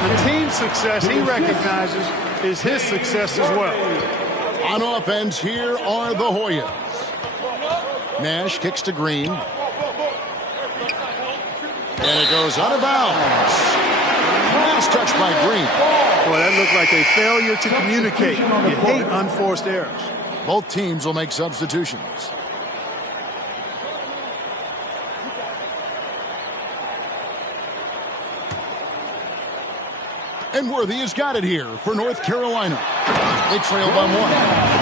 And the team success he recognizes is his success as well. On offense, here are the Hoyas. Nash kicks to Green. And it goes out of bounds. Nice touch by Green. Boy, that looked like a failure to communicate. You hate unforced errors. Both teams will make substitutions. And Worthy has got it here for North Carolina. They trail by 1.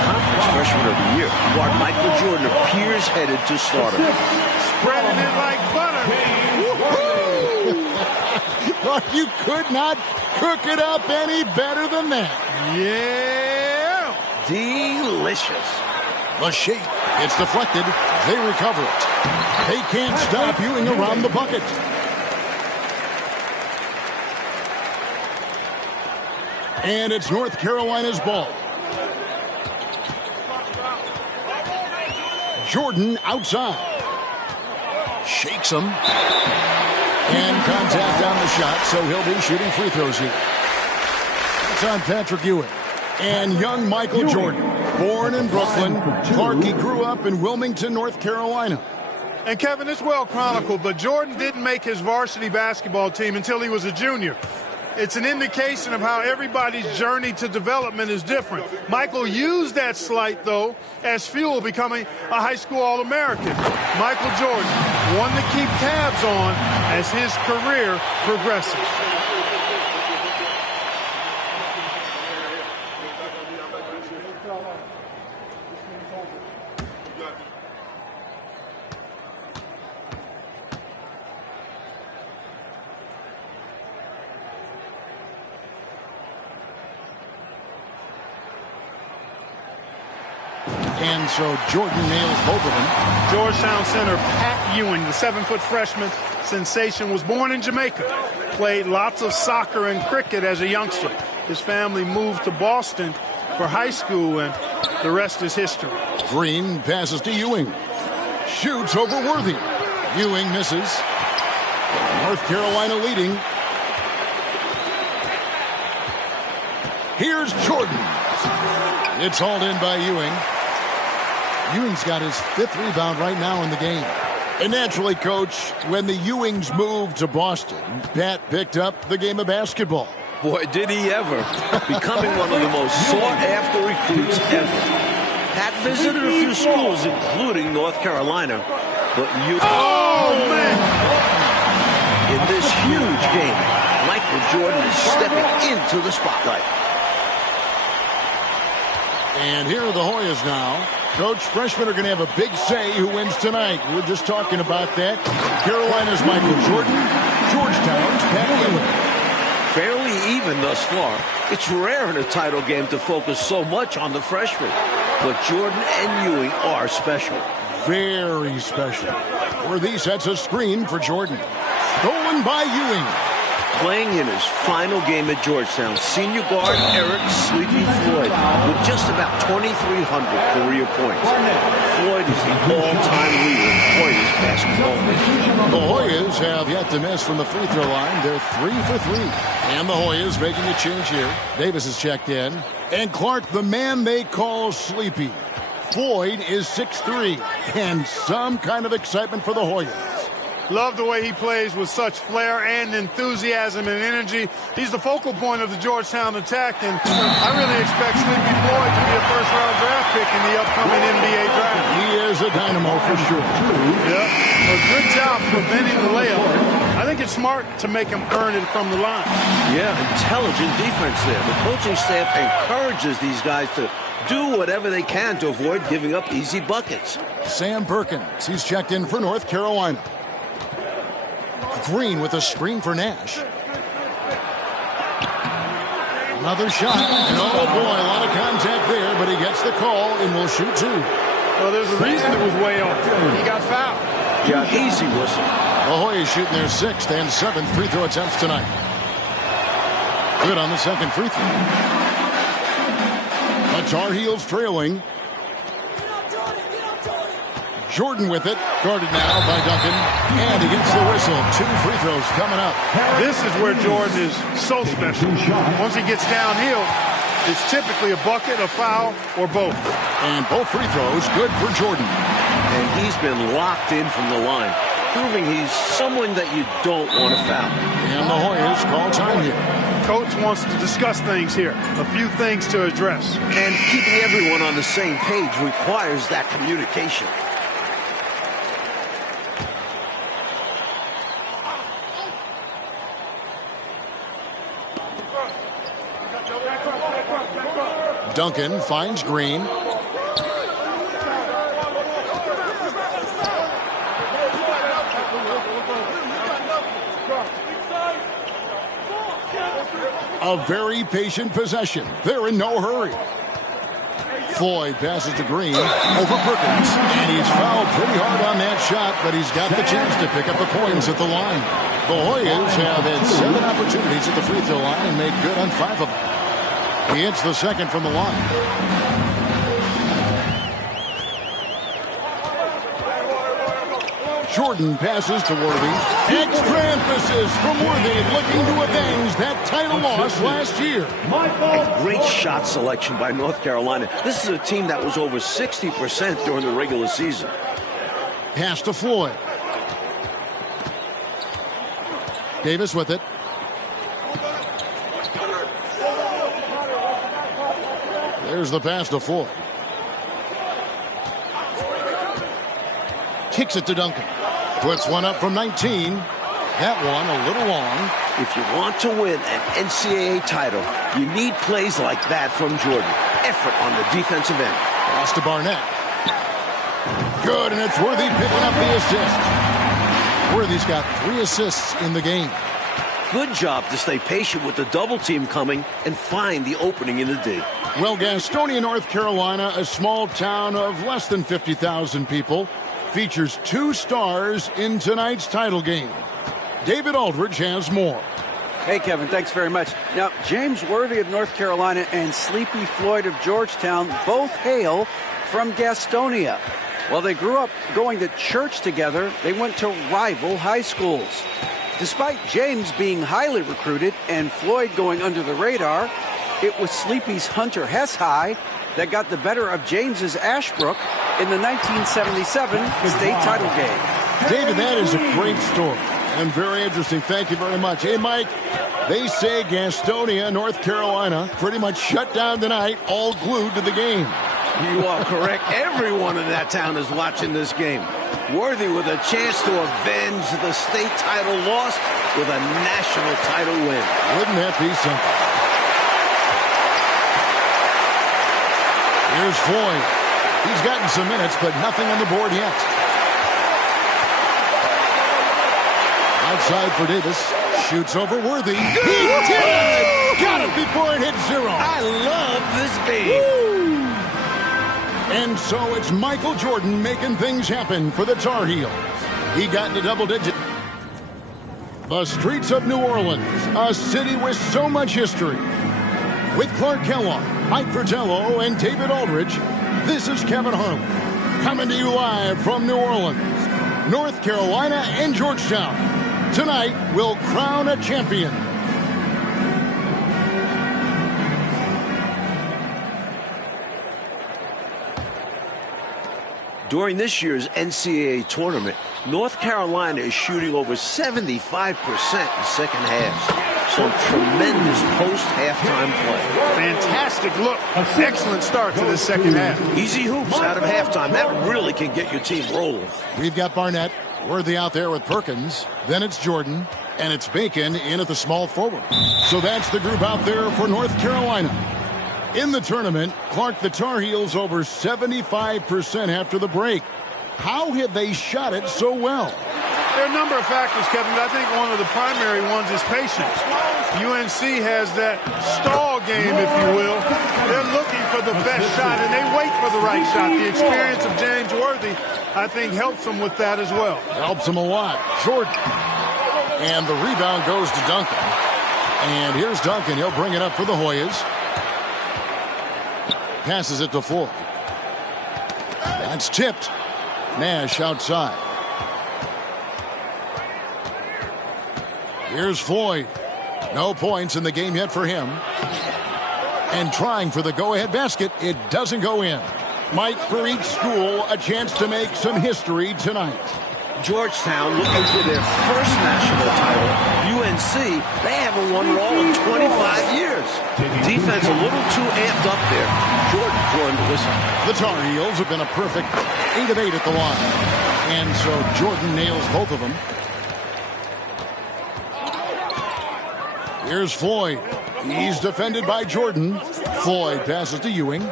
Conference freshman of the year, Guard Michael Jordan appears headed to starter. Spreading it like butter. But you could not cook it up any better than that. Yeah. Delicious. The shape. It's deflected. They recover it. They can't stop Ewing around the bucket. And it's North Carolina's ball. Jordan outside. Shakes him. And contact on the shot, so he'll be shooting free throws here. It's on Patrick Ewing. And young Michael Jordan, born in Brooklyn. Clarkie grew up in Wilmington, North Carolina. And Kevin, it's well chronicled, but Jordan didn't make his varsity basketball team until he was a junior. It's an indication of how everybody's journey to development is different. Michael used that slight, though, as fuel, becoming a high school All-American. Michael Jordan, one to keep tabs on as his career progresses. And so Jordan nails both of them. Georgetown center Pat Ewing, the 7-foot freshman sensation, was born in Jamaica. Played lots of soccer and cricket as a youngster. His family moved to Boston for high school, and the rest is history. Green passes to Ewing. Shoots over Worthy. Ewing misses. North Carolina leading. Here's Jordan. It's hauled in by Ewing. Ewing's got his 5th rebound right now in the game. And naturally, Coach, when the Ewings moved to Boston, Pat picked up the game of basketball. Boy, did he ever. Becoming one of the most sought-after recruits ever. Pat visited a few schools, including North Carolina. But Oh, man! In this huge game, Michael Jordan is stepping into the spotlight. And here are the Hoyas now. Coach, freshmen are going to have a big say who wins tonight. We were just talking about that. Carolina's Michael Jordan, Georgetown's Pat Ewing. Fairly even thus far. It's rare in a title game to focus so much on the freshmen. But Jordan and Ewing are special. Very special. Worthy sets a screen for Jordan. Stolen by Ewing. Playing in his final game at Georgetown, senior guard Eric Sleepy Floyd with just about 2,300 career points. Floyd is the all-time leader in Hoyas basketball. The Hoyas have yet to miss from the free throw line. They're 3 for 3. And the Hoyas making a change here. Davis is checked in. And Clark, the man they call Sleepy. Floyd is 6'3", and some kind of excitement for the Hoyas. Love the way he plays with such flair and enthusiasm and energy. He's the focal point of the Georgetown attack, and I really expect Sleepy Floyd to be a first-round draft pick in the upcoming NBA draft. He is a dynamo for sure. Yeah, a good job preventing the layup. I think it's smart to make him earn it from the line. Yeah, intelligent defense there. The coaching staff encourages these guys to do whatever they can to avoid giving up easy buckets. Sam Perkins, he's checked in for North Carolina. Green with a screen for Nash. Another shot. And oh boy, a lot of contact there, but he gets the call and will shoot 2. Well, there's a reason it was way off. He got fouled. Yeah, easy whistle. The Hoyas shooting their 6th and 7th free throw attempts tonight. Good on the second free throw. The Tar Heels trailing. Jordan with it. Guarded now by Duncan. And he gets the whistle. 2 free throws coming up. This is where Jordan is so special. Once he gets downhill, it's typically a bucket, a foul, or both. And both free throws good for Jordan. And he's been locked in from the line, proving he's someone that you don't want to foul. And the Hoyas call time here. Coach wants to discuss things here. A few things to address. And keeping everyone on the same page requires that communication. Duncan finds Green. A very patient possession. They're in no hurry. Floyd passes to Green over Perkins. And he's fouled pretty hard on that shot, but he's got the chance to pick up the points at the line. The Hoyas have had 7 opportunities at the free throw line and made good on 5 of them. He hits the second from the line. Jordan passes to Worthy. Extra emphasis from Worthy, looking to avenge that title loss last year. A great shot selection by North Carolina. This is a team that was over 60% during the regular season. Pass to Floyd. Davis with it. There's the pass to Floyd. Kicks it to Duncan. Puts one up from 19. That one a little long. If you want to win an NCAA title, you need plays like that from Jordan. Effort on the defensive end. Pass to Barnett. Good, and it's Worthy picking up the assist. Worthy's got 3 assists in the game. Good job to stay patient with the double team coming and find the opening in the D. Well, Gastonia, North Carolina, a small town of less than 50,000 people, features 2 stars in tonight's title game. David Aldridge has more. Hey, Kevin, thanks very much. Now, James Worthy of North Carolina and Sleepy Floyd of Georgetown both hail from Gastonia. While they grew up going to church together, they went to rival high schools. Despite James being highly recruited and Floyd going under the radar, it was Sleepy's Hunter Hess High that got the better of James's Ashbrook in the 1977 state title game. David, that is a great story and very interesting. Thank you very much. Hey, Mike, they say Gastonia, North Carolina, pretty much shut down tonight, all glued to the game. You are correct. Everyone in that town is watching this game. Worthy with a chance to avenge the state title loss with a national title win. Wouldn't that be something? Here's Floyd. He's gotten some minutes, but nothing on the board yet. Outside for Davis. Shoots over Worthy. He did it! Got it before it hit 0. I love this game. Woo! And so it's Michael Jordan making things happen for the Tar Heels. He got into double digit. The streets of New Orleans, a city with so much history. With Clark Kellogg, Mike Fratello, and David Aldridge, this is Kevin Harlan, coming to you live from New Orleans, North Carolina, and Georgetown. Tonight, we'll crown a champion. During this year's NCAA tournament, North Carolina is shooting over 75% in second halves. Some tremendous post-halftime play. Fantastic look. Excellent start to the second half. Easy hoops out of halftime. That really can get your team rolling. We've got Barnett. Worthy out there with Perkins. Then it's Jordan. And it's Bacon in at the small forward. So that's the group out there for North Carolina. In the tournament, Clark, the Tar Heels over 75% after the break. How have they shot it so well? There are a number of factors, Kevin, but I think one of the primary ones is patience. UNC has that stall game, if you will. They're looking for the best shot, and they wait for the right shot. The experience of James Worthy, I think, helps them with that as well. Helps them a lot. Jordan. And the rebound goes to Duncan. And here's Duncan. He'll bring it up for the Hoyas. Passes it to Floyd. That's tipped. Nash outside. Here's Floyd. No points in the game yet for him. And trying for the go-ahead basket, it doesn't go in. Mike, for each school, a chance to make some history tonight. Georgetown looking for their first national title. UNC, they haven't won it all in 25 years. Defense a little too amped up there. Jordan joined the whistle. The Tar Heels have been a perfect 8 of 8 at the line. And so Jordan nails both of them. Here's Floyd. He's defended by Jordan. Floyd passes to Ewing.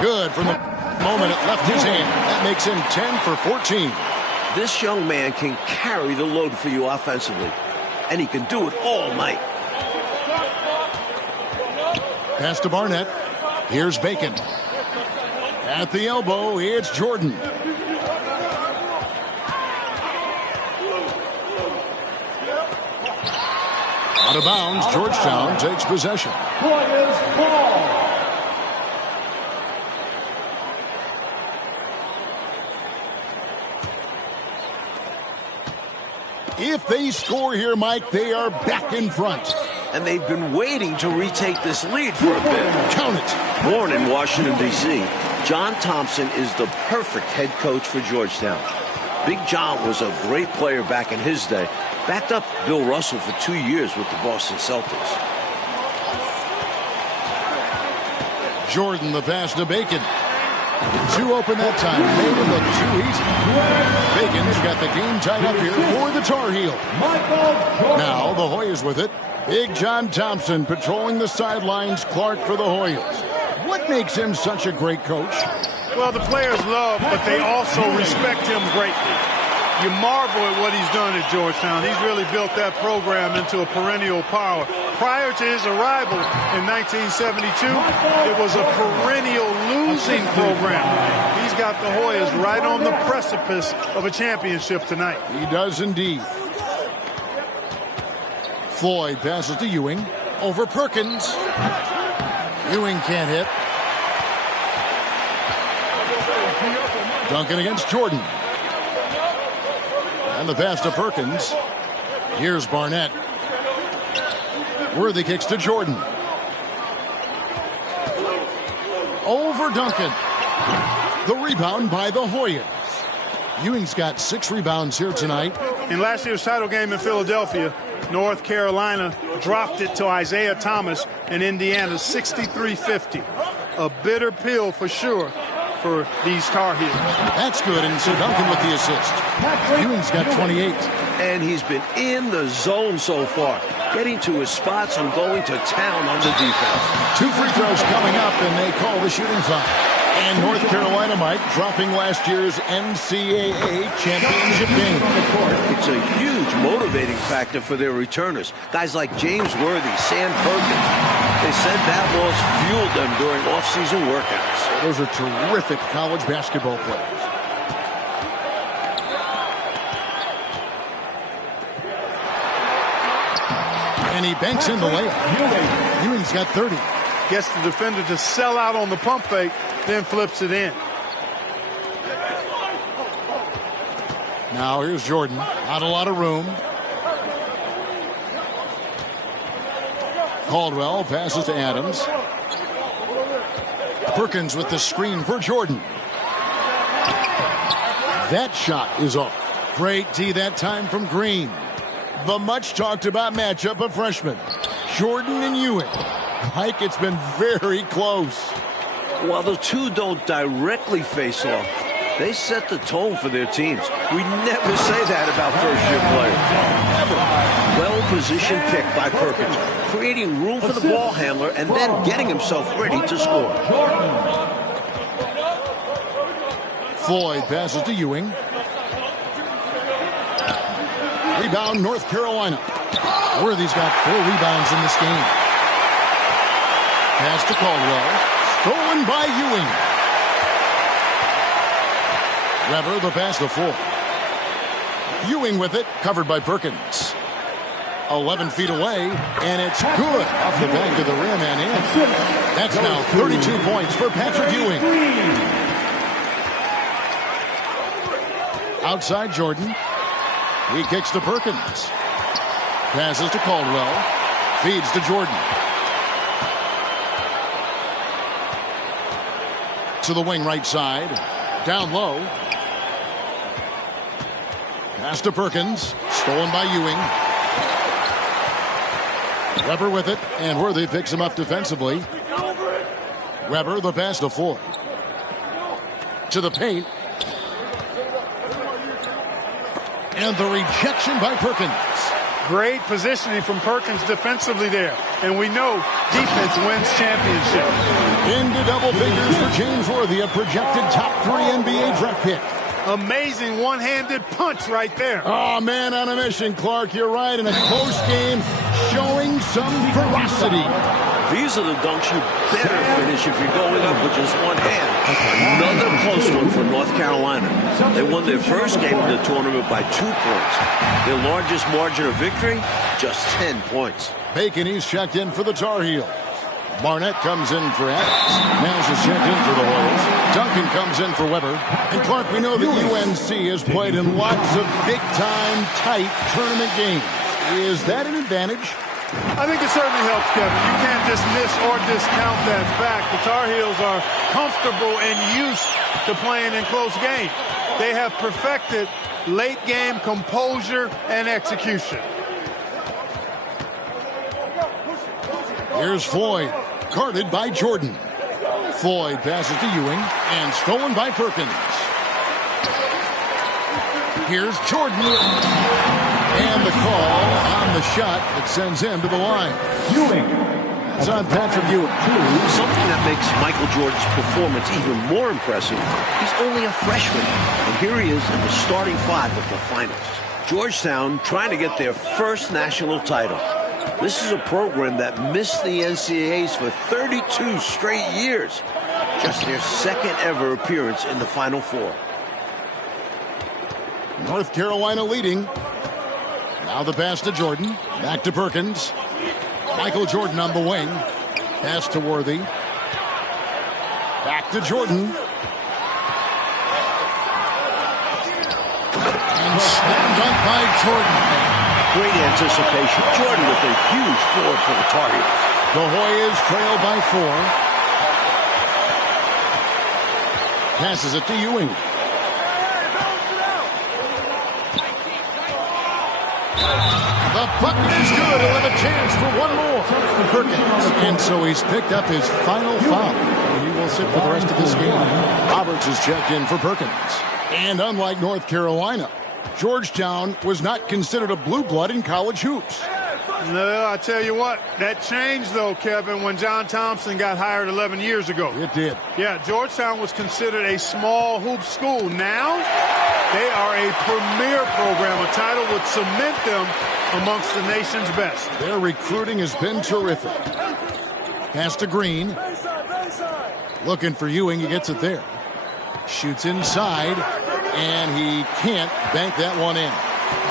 Good from the moment it left his hand. That makes him 10 for 14. This young man can carry the load for you offensively, and he can do it all night. Pass to Barnett. Here's Bacon. At the elbow, it's Jordan. Out of bounds, Georgetown takes possession. Players ball. If they score here, Mike, they are back in front. And they've been waiting to retake this lead for a bit. Count it. Born in Washington, D.C., John Thompson is the perfect head coach for Georgetown. Big John was a great player back in his day. Backed up Bill Russell for 2 years with the Boston Celtics. Jordan, the pass to Bacon. Too open that time. Made it look too easy. Bacon's got the game tied up here for the Tar Heel. Now the Hoyas with it. Big John Thompson patrolling the sidelines. Clark for the Hoyas. What makes him such a great coach? Well, the players love, but they also respect him greatly. You marvel at what he's done at Georgetown. He's really built that program into a perennial power. Prior to his arrival in 1972, it was a perennial losing program. He's got the Hoyas right on the precipice of a championship tonight. He does indeed. Floyd passes to Ewing. Over Perkins. Ewing can't hit. Duncan against Jordan. And the pass to Perkins. Here's Barnett. Worthy kicks to Jordan. Over Duncan. The rebound by the Hoyas. Ewing's got 6 rebounds here tonight. In last year's title game in Philadelphia, North Carolina dropped it to Isaiah Thomas in Indiana, 63-50. A bitter pill for sure for these Tar Heels. That's good, and so Duncan with the assist. Ewing's got 28. And he's been in the zone so far, getting to his spots and going to town on the defense. 2 free throws coming up, and they call the shooting foul. And North Carolina, Mike, dropping last year's NCAA championship game. It's a huge motivating factor for their returners. Guys like James Worthy, Sam Perkins. They said that loss fueled them during off-season workouts. Those are terrific college basketball players. And he banks in the layup. Ewing's got 30. Gets the defender to sell out on the pump fake, then flips it in. Now here's Jordan. Not a lot of room. Caldwell passes to Adams. Perkins with the screen for Jordan. That shot is off. Great D that time from Green. The much talked about matchup of freshmen, Jordan and Ewing. Mike, it's been very close. While the two don't directly face off, they set the tone for their teams. We never say that about first-year players. Never. Well-positioned pick by Perkins, creating room for the ball handler and then getting himself ready to score. Floyd passes to Ewing. Rebound, North Carolina. Worthy's got 4 rebounds in this game. Pass to Caldwell. Stolen by Ewing. Weber, the pass to 4. Ewing with it, covered by Perkins. 11 feet away, and it's good off the back of the rim and in. That's now 32 points for Patrick Ewing. Outside Jordan. He kicks to Perkins. Passes to Caldwell. Feeds to Jordan. To the wing right side. Down low. Pass to Perkins. Stolen by Ewing. Weber with it. And Worthy picks him up defensively. Weber, the pass to Floyd. To the paint. And the rejection by Perkins. Great positioning from Perkins defensively there. And we know defense wins championship. Into double figures for James Worthy, a projected top 3 NBA draft pick. Amazing one-handed punch right there. Oh, man on a mission, Clark. You're right. In a close game, showing some ferocity. These are the dunks you better finish if you're going up with just one hand. Another close one for North Carolina. They won their first game in the tournament by 2 points. Their largest margin of victory, just 10 points. Bacon, he's checked in for the Tar Heels. Barnett comes in for Adams. Nash is checked in for the Royals. Duncan comes in for Weber. And Clark, we know that UNC has played in lots of big-time, tight tournament games. Is that an advantage? I think it certainly helps, Kevin. You can't dismiss or discount that fact. The Tar Heels are comfortable and used to playing in close games. They have perfected late-game composure and execution. Here's Floyd, guarded by Jordan. Floyd passes to Ewing, and stolen by Perkins. Here's Jordan. And the call on the shot that sends him to the line. Ewing. It's on Patrick Ewing. Something that makes Michael Jordan's performance even more impressive. He's only a freshman, and here he is in the starting 5 of the finals. Georgetown trying to get their first national title. This is a program that missed the NCAAs for 32 straight years. Just their second ever appearance in the Final Four. North Carolina leading. Now the pass to Jordan. Back to Perkins. Michael Jordan on the wing. Pass to Worthy. Back to Jordan. And slam dunk by Jordan. Great anticipation. Jordan with a huge board for the Tar Heels. The Hoyas trail by 4. Passes it to Ewing. The bucket is good. He'll have a chance for one more. Perkins. And so he's picked up his final foul. He will sit for the rest of this game. Roberts is checked in for Perkins. And unlike North Carolina, Georgetown was not considered a blue blood in college hoops. No, I tell you what, that changed, though, Kevin, when John Thompson got hired 11 years ago. It did. Yeah, Georgetown was considered a small hoop school. Now, they are a premier program. A title would cement them amongst the nation's best. Their recruiting has been terrific. Pass to Green. Looking for Ewing. He gets it there. Shoots inside, and he can't bank that one in.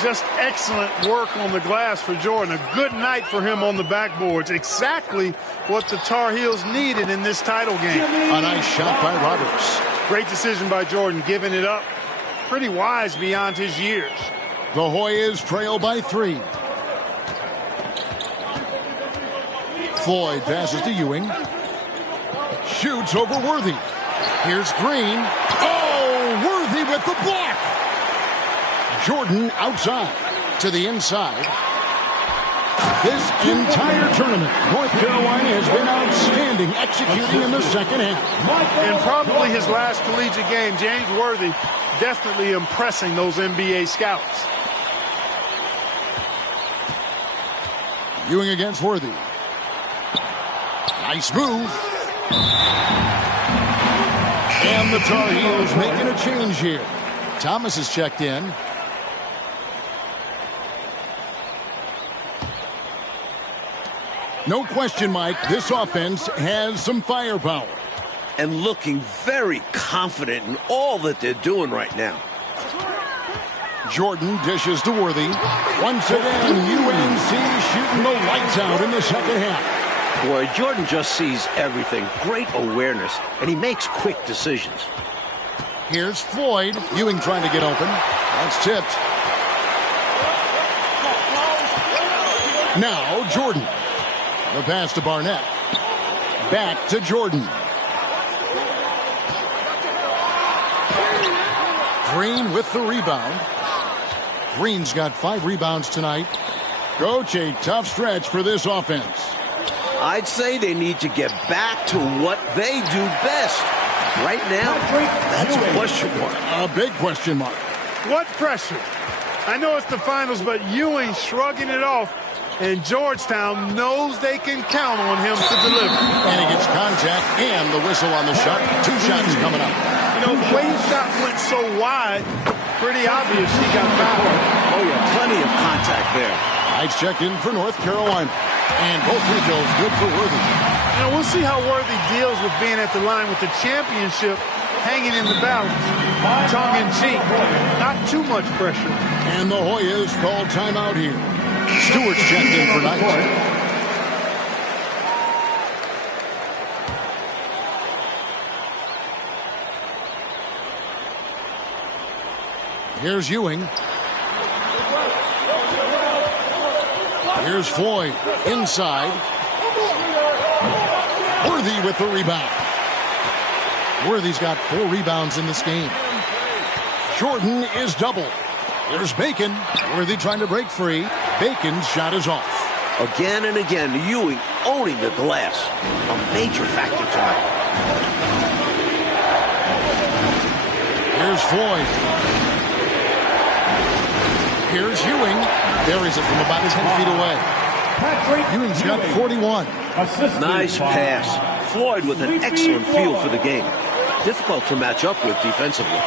Just excellent work on the glass for Jordan. A good night for him on the backboards. Exactly what the Tar Heels needed in this title game. A nice shot by Roberts. Great decision by Jordan, giving it up. Pretty wise beyond his years. The Hoyas trail by 3. Floyd passes to Ewing. Shoots over Worthy. Here's Green. Oh, Worthy with the block. Jordan outside to the inside. This entire tournament, North Carolina has been outstanding executing in the second half. And probably his last collegiate game, James Worthy definitely impressing those NBA scouts. Ewing against Worthy. Nice move. And the Tar Heels making a change here. Thomas is checked in. No question, Mike, this offense has some firepower. And looking very confident in all that they're doing right now. Jordan dishes to Worthy. Once again, UNC shooting the lights out in the second half. Boy, Jordan just sees everything. Great awareness, and he makes quick decisions. Here's Floyd. Ewing trying to get open. That's tipped. Now Jordan. The pass to Barnett. Back to Jordan. Green with the rebound. Green's got 5 rebounds tonight. Coach, a tough stretch for this offense. I'd say they need to get back to what they do best. Right now, that's a question mark. A big question mark. What pressure? I know it's the finals, but Ewing shrugging it off, and Georgetown knows they can count on him to deliver. And he gets contact and the whistle on the shot. 2 shots coming up. You know, the way his shot went so wide, pretty obvious he got fouled. Oh, yeah, plenty of contact there. Knights checked in for North Carolina. And both free throws good for Worthy. You know, we'll see how Worthy deals with being at the line with the championship hanging in the balance. Tongue-in-cheek, not too much pressure. And the Hoyas called timeout here. Stewart's checked in for Knights. Here's Ewing. Here's Floyd inside. Worthy with the rebound. Worthy's got 4 rebounds in this game. Jordan is double. There's Bacon. Worthy trying to break free. Bacon's shot is off. Again and again, Ewing owning the glass. A major factor tonight. Here's Floyd. Here's Ewing. Buries it from about 10 feet away. Ewing's got 41. Nice pass. Floyd with an excellent feel for the game. Difficult to match up with defensively.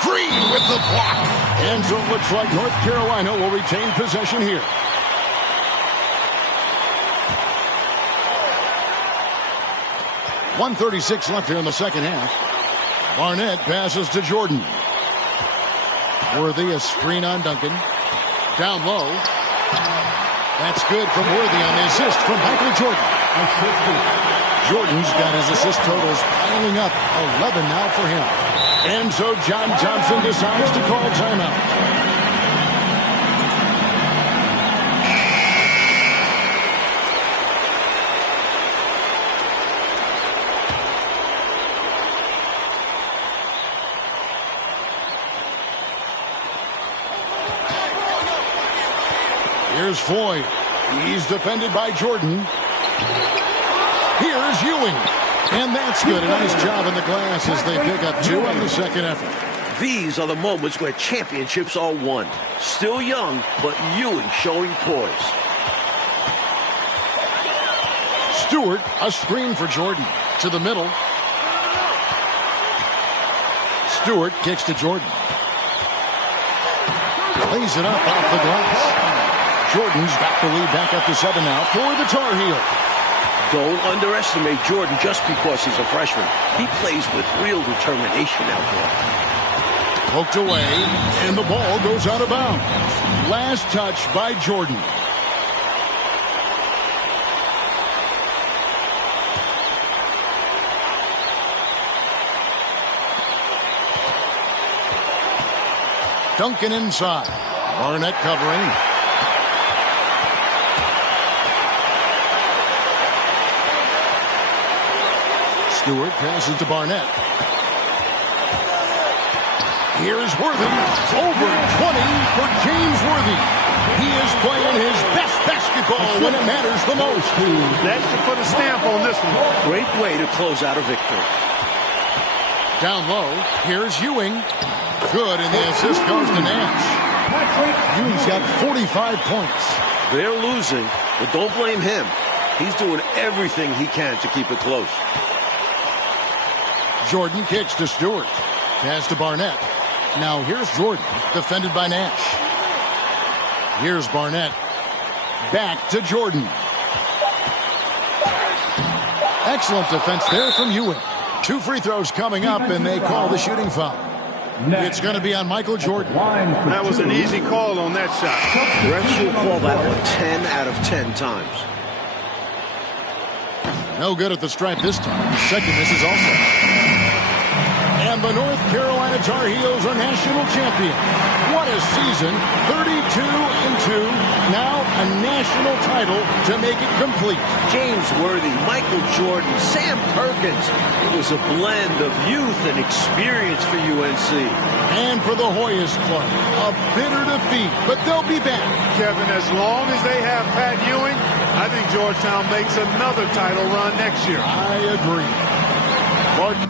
Green with the block. And so it looks like North Carolina will retain possession here. .136 left here in the second half. Barnett passes to Jordan. Worthy, a screen on Duncan. Down low. That's good from Worthy on the assist from Michael Jordan. Jordan's got his assist totals piling up. 11 now for him. And so John Thompson decides to call timeout. Here's Floyd. He's defended by Jordan. Here's Ewing. And that's good. A nice job in the glass as they pick up 2 on the second effort. These are the moments where championships are won. Still young, but Ewing showing poise. Stewart, a screen for Jordan. To the middle. Stewart kicks to Jordan. Lays it up off the glass. Jordan's got the lead back up to 7 now for the Tar Heels. Don't underestimate Jordan just because he's a freshman. He plays with real determination out there. Poked away, and the ball goes out of bounds. Last touch by Jordan. Duncan inside. Barnett covering. Stewart passes to Barnett. Here's Worthy. Over 20 for James Worthy. He is playing his best basketball when it matters the most. That should put a stamp on this one. Great way to close out a victory. Down low, here's Ewing. Good, and the assist goes to Nash. Ewing's got 45 points. They're losing, but don't blame him. He's doing everything he can to keep it close. Jordan kicks to Stewart. Pass to Barnett. Now here's Jordan, defended by Nash. Here's Barnett. Back to Jordan. Excellent defense there from Ewing. 2 free throws coming up, and they call the shooting foul. It's going to be on Michael Jordan. That was an easy call on that shot. Refs will call that one 10 out of 10 times. No good at the stripe this time. Second misses also. And the North Carolina Tar Heels are national champions. What a season. 32-2. Now a national title to make it complete. James Worthy, Michael Jordan, Sam Perkins. It was a blend of youth and experience for UNC. And for the Hoyas club, a bitter defeat, but they'll be back. Kevin, as long as they have Pat Ewing, I think Georgetown makes another title run next year. I agree. Clark